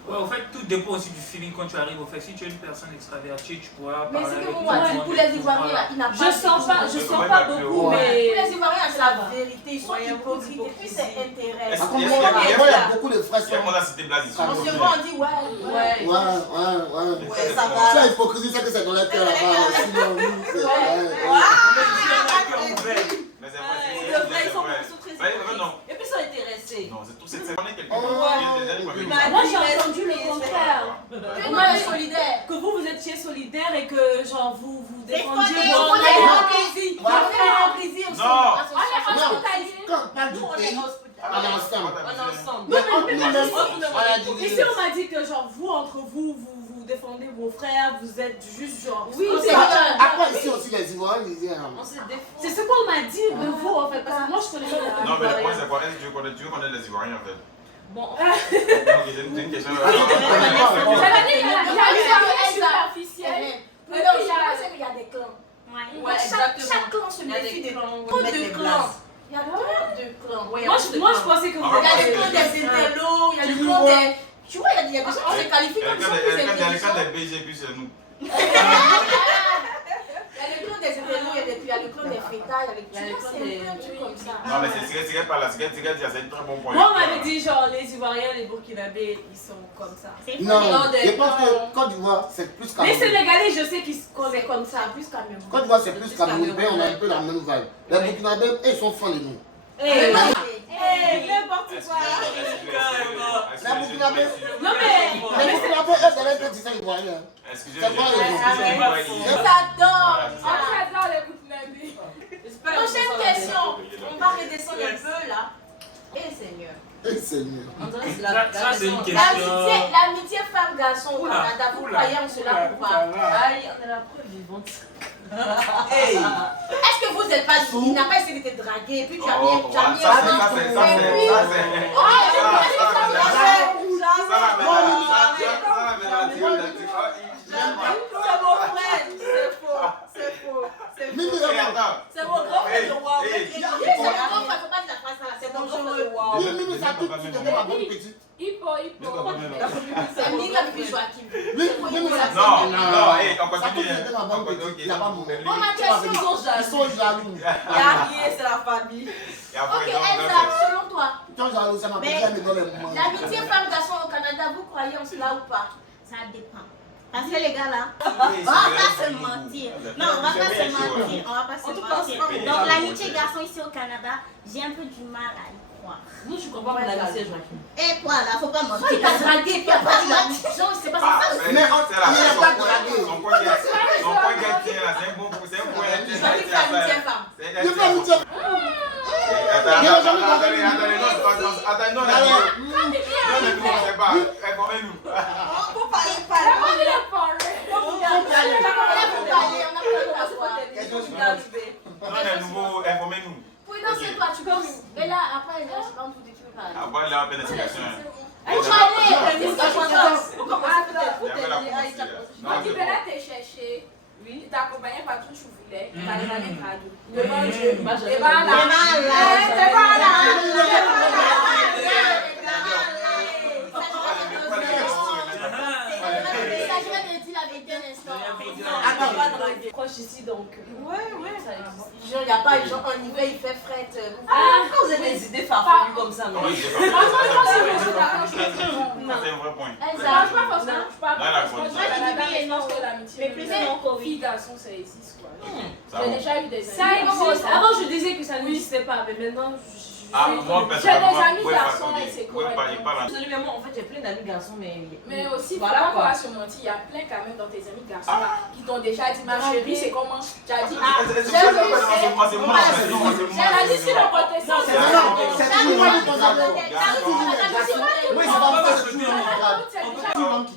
Ouais, en fait, tout dépend aussi du feeling quand tu arrives. Au fait, si tu es une personne extravertie, tu pourras Mais parler c'est avec que tout moi, le monde pour et les tout, Ivoiriens, voilà. là, il n'a pas... Je sens pas beaucoup, Ouais. mais... Pour les Ivoiriens, c'est Ça la va. vérité. Ils sont Ouais, il y a beaucoup hypocrites et puis c'est intérêt. Est-ce Par qu'il contre, y a- moi, il y a- il y a beaucoup de frères Il y a qu'on a cité Blaise ici. On se voit, on dit ouais. Ouais, ça va. C'est hypocrisie, c'est que c'est dans les cœurs là-bas. Sinon, oui, c'est Mais c'est vrai, Ouais, c'est le vrai, c'est ils sont vrai. très Ouais, mais non. Et puis ils sont intéressés. Non, c'est tout. C'est on est quelqu'un. Ouais. Il y a des années, Moi j'ai entendu le contraire. Moi, je suis solidaire. Que vous étiez solidaire et que genre vous défendiez fondé, vos On est hypocrisie. Ouais. On est hypocrisie aussi. Non. Non, quand on parle du Nous, on est pays, hospitaliers. on est ensemble. On est ensemble. Mais entre nous-mêmes, on a dit Ici on m'a dit que genre vous entre vous défendez vos frères, vous êtes juste genre... Oui, c'est c'est vrai. Après, ici aussi, les Ivoiriens disaient. On se défend. c'est ce qu'on m'a dit de vous en fait, parce que moi je connais pas Non, mais le point c'est quoi? Est-ce que tu veux connaître les Ivoiriens en fait? Bon, Non, c'est une question. superficielle. Mais non, je sais qu'il y a des clans. Ouais. ouais, exactement. Chaque clan se Il y a méfie des des clans où trop ils mettent de des clans. blagues. Il y a trop de clans. Ouais, Moi je pensais que vous Ah, Il y a étiez... le clan des intellos, il y a le clan des... Tu vois, il y a des gens qui se qualifient comme ça, plus intelligents. Quand des BG, puis c'est nous. Il y a le clan des intellos, il y a le clan des fêtas, il y a le Il y a le clan clan des... des- un truc comme ça. Non, mais c'est pas là. C'est un très bon point. Moi on m'avait dit genre les Ivoiriens, les Burkinabés, ils sont comme ça. C'est Non, fondé. je pense que Côte d'Ivoire, c'est plus Les Cameroun. Sénégalais, je sais qu'ils On est sont comme ça, plus Cameroun. Côte d'Ivoire, c'est plus Cameroun. Mais on a un peu la même vibe. Les Burkinabés, eux, ils sont fans de nous. n'importe quoi. La Burkinabé. Non mais... Les Burkinabés, eux, c'est les petits Ivoiriens. Excusez-moi, C'est pas J'adore. J'adore les Burkinabés. Prochaine question. On va redescendre un peu là. Eh Seigneur. Eh, Seigneur. On dirait que c'est Ça, la c'est une raison. question. L'amitié femme-garçon au Oula, Canada, vous oula, croyez en cela ou pas? Aïe, on est la preuve vivante. Hey. Est-ce que vous n'êtes pas... Il n'a pas essayé de te draguer et puis tu as mis... Oh, Tu as mis ça C'est mon frère. C'est faux. C'est mon grand frère de roi. C'est mon grand frère, faut pas dire la phrase là. C'est mon grand frère de roi. Mimi, ça tout de suite, ma bonne petite. Hippo. C'est Mika puis Joachim. Mimi, ça Non, on Ça tout de continue. suite, ma bonne petite. Il n'y a pas mon Bon, ma question. Ils sont jaloux. Carrier, c'est la famille. Ok, Elsa, selon toi, Ils sont jaloux, ça m'a pas jamais donné le moment. l'amitié femme-garçon au Canada, vous croyez en cela ou pas? Ça dépend. Parce que les gars là, on va pas se mentir. Non, on va pas se mentir. On va pas se mentir. Donc l'amitié garçon ici au Canada, j'ai un peu du mal à y croire. Nous, je comprends mon amitié, Joachim. Et voilà, faut pas Soit mentir. il t'a dragué, puis après il a dit, genre, c'est pas ça. Mais il n'y a pas de draguer. Son point qu'elle tient là, c'est un bon coup, c'est un point qu'elle tient. Joachim, c'est l'amitié femme. Je fais l'amitié. Attendez, non, c'est pas. Informez-nous. Faut parler, La parler. bonne il est parlé. Non, les nouveaux, informez-nous. C'est toi, tu peux. Mais là, après, je sais pas où tu peux parler. Ah, voilà, la peine d'explication. Elle va aller. Quand tu venais te chercher, il t'accompagnait partout où tu voulais, il t'allait dans les cadeaux. Devant Dieu. Et Proche ici donc. Genre, il n'y a pas, genre, en hiver, il fait fret. Quand vous avez des idées farfelues comme ça, non? Oui, c'est pas. C'est un vrai point. Elle Je ça. parle pas forcément, je parle Là, pas la forcément condition. de la distance de l'amitié. Mais plus non Covid. Filles, garçons, ça existe quoi. Ça J'ai va. déjà eu des Ça amis. existe. Avant, je disais que ça n'existait pas, mais maintenant, Ah, moi, J'ai des amis vous pouvez garçons pas- et c'est vous pouvez pas- correct. pas la- Désolée, mais moi, en fait, j'ai plein d'amis garçons, mais. Mais aussi, faut voilà pas quoi. se mentir, il y a plein quand même dans tes amis garçons là, qui t'ont déjà dit ma chérie, c'est comment? Tu as dit, ah, j'ai vu, C'est moi, c'est moi, c'est moi. j'ai dit si le côté ça, C'est toujours moi qui pose la question. Oui, c'est pas moi, c'est toujours moi.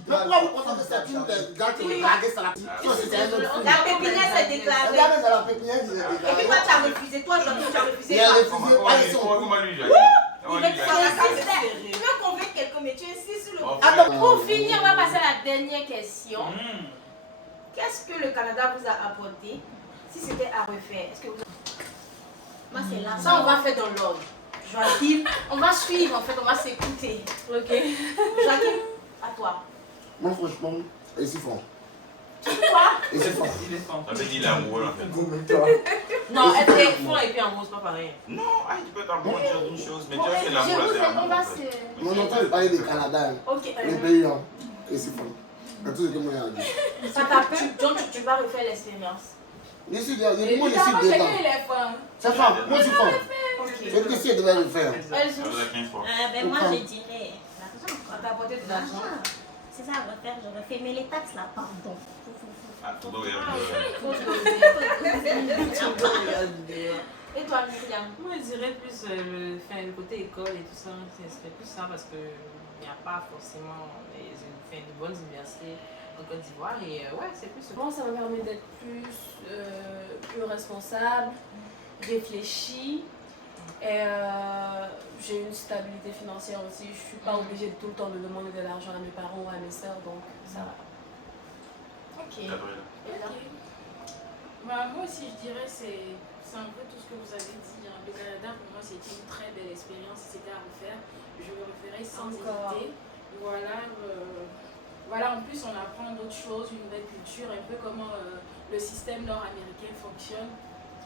Mais pourquoi vous pensez que c'est toujours des gars qui ont dragué sur la piscine? C'est un autre film. La pépinière s'est déclarée. Regardez dans la pépinière, il est Et puis, toi, tu as refusé. Toi, Joachim, tu as refusé. Il a refusé, pas ils sont. Comment lui, j'ai Tu veux convaincre quelqu'un, mais tu insistes sur le. Attends. Pour finir, on va passer à la dernière question. Qu'est-ce que le Canada vous a apporté si c'était à refaire? Est-ce que vous... Moi, c'est là. Ça, on va faire dans l'ordre. Joachim, on va suivre en fait, on va s'écouter. Ok. Joachim, à toi. Moi, franchement, et c'est fort. Quoi? Et c'est fort. Il est fort. Ça veut dire l'amour en fait. Non, être fort et puis amoureux, c'est pas pareil. Non, tu peux t'amoureux d'une chose, mais tu vois, c'est Je l'amour là, vous c'est ai, on l'amour. va en fait. se... Mon entrée, je parlais du Canada, Ok. les pays, et c'est fort. C'est tout ce que moi j'ai dit. Ça t'a plu, donc tu vas refaire l'expérience. Je suis là, Et moi je puis suis avant, chacun dedans. il est fin. C'est fort, moi je suis fort. Ok. C'est que si elle devait le faire. Elles Ça ont... veut dire 15 fois. Ben moi, je dirais l'argent. Ça t'a apporté de l'argent. C'est ça à refaire, je refais. Mais les taxes là, pardon. Ah, tout doit y avoir. Faut doser. Et toi, Myriam? Moi, je dirais plus le côté école et tout ça. Ce serait plus ça parce qu'il n'y a pas forcément de bonnes universités en Côte d'Ivoire. Et ouais, c'est plus. Moi, ça me permet d'être plus responsable, réfléchi. Et j'ai une stabilité financière aussi. Je ne suis pas obligée de tout le temps de demander de l'argent à mes parents ou à mes soeurs. Donc, ça va. Ok. Gabriel. Bah, moi aussi, je dirais c'est un peu tout ce que vous avez dit. Hein. Le Canada, pour moi, c'était une très belle expérience. Si c'était à refaire, je le referais sans hésiter. Voilà, voilà, en plus, on apprend d'autres choses, une nouvelle culture, un peu comment le système nord-américain fonctionne.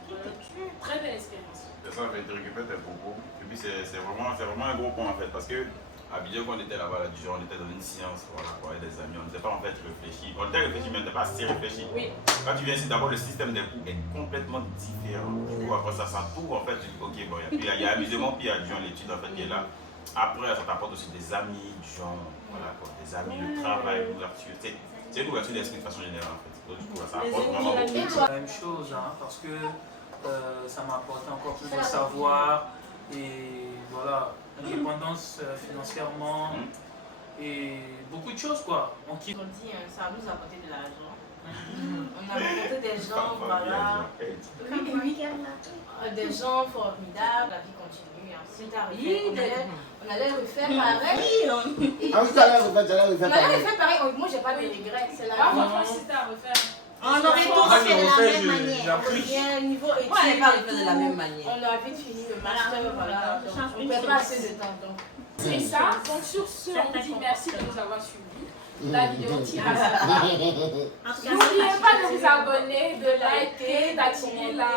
Voilà. Très belle expérience. C'est ça, tu récupères tes propos. Et puis, c'est vraiment un gros point en fait. Parce que à Bidjo, quand on était là-bas, on était dans une science, voilà, avec des amis. On n'était pas en fait réfléchi. On était réfléchi, mais on n'était pas assez réfléchi. Oui. Quand tu viens ici, d'abord, le système des coûts est complètement différent. Du coup, après ça s'entoure, en fait, tu dis, ok, bon, il y a amusement, puis il y a du genre l'étude, en fait, qui est là. Après, ça t'apporte aussi des amis, du genre, voilà, quoi, des amis, le travail, l'ouverture. C'est une ouverture d'esprit de façon générale, en fait. Donc, du coup, ça apporte vraiment beaucoup. La même chose, hein, parce que ça m'a apporté encore plus de savoir et voilà, indépendance financièrement et beaucoup de choses quoi. On quitte. On dit, ça nous a apporté de l'argent. On a rencontré des gens, voilà. Des gens formidables, la vie continue. C'était arrivé. On allait refaire pareil. Ah oui, tu allais refaire On allait refaire pareil. Moi, j'ai pas de regrets. C'est la Ah, vie. franchement, si c'était à refaire. On aurait tous fait de la même manière. Rien, niveau études. Moi, on n'est pas arrivé de la même manière. On aurait vite fini le master, voilà. Donc, on ne perd pas assez de temps. Donc. C'est ça. Donc, sur ce, on vous dit merci de nous avoir suivis. La vidéo tire à sa fin. En tout cas, N'oubliez pas de vous abonner, de liker, d'activer la...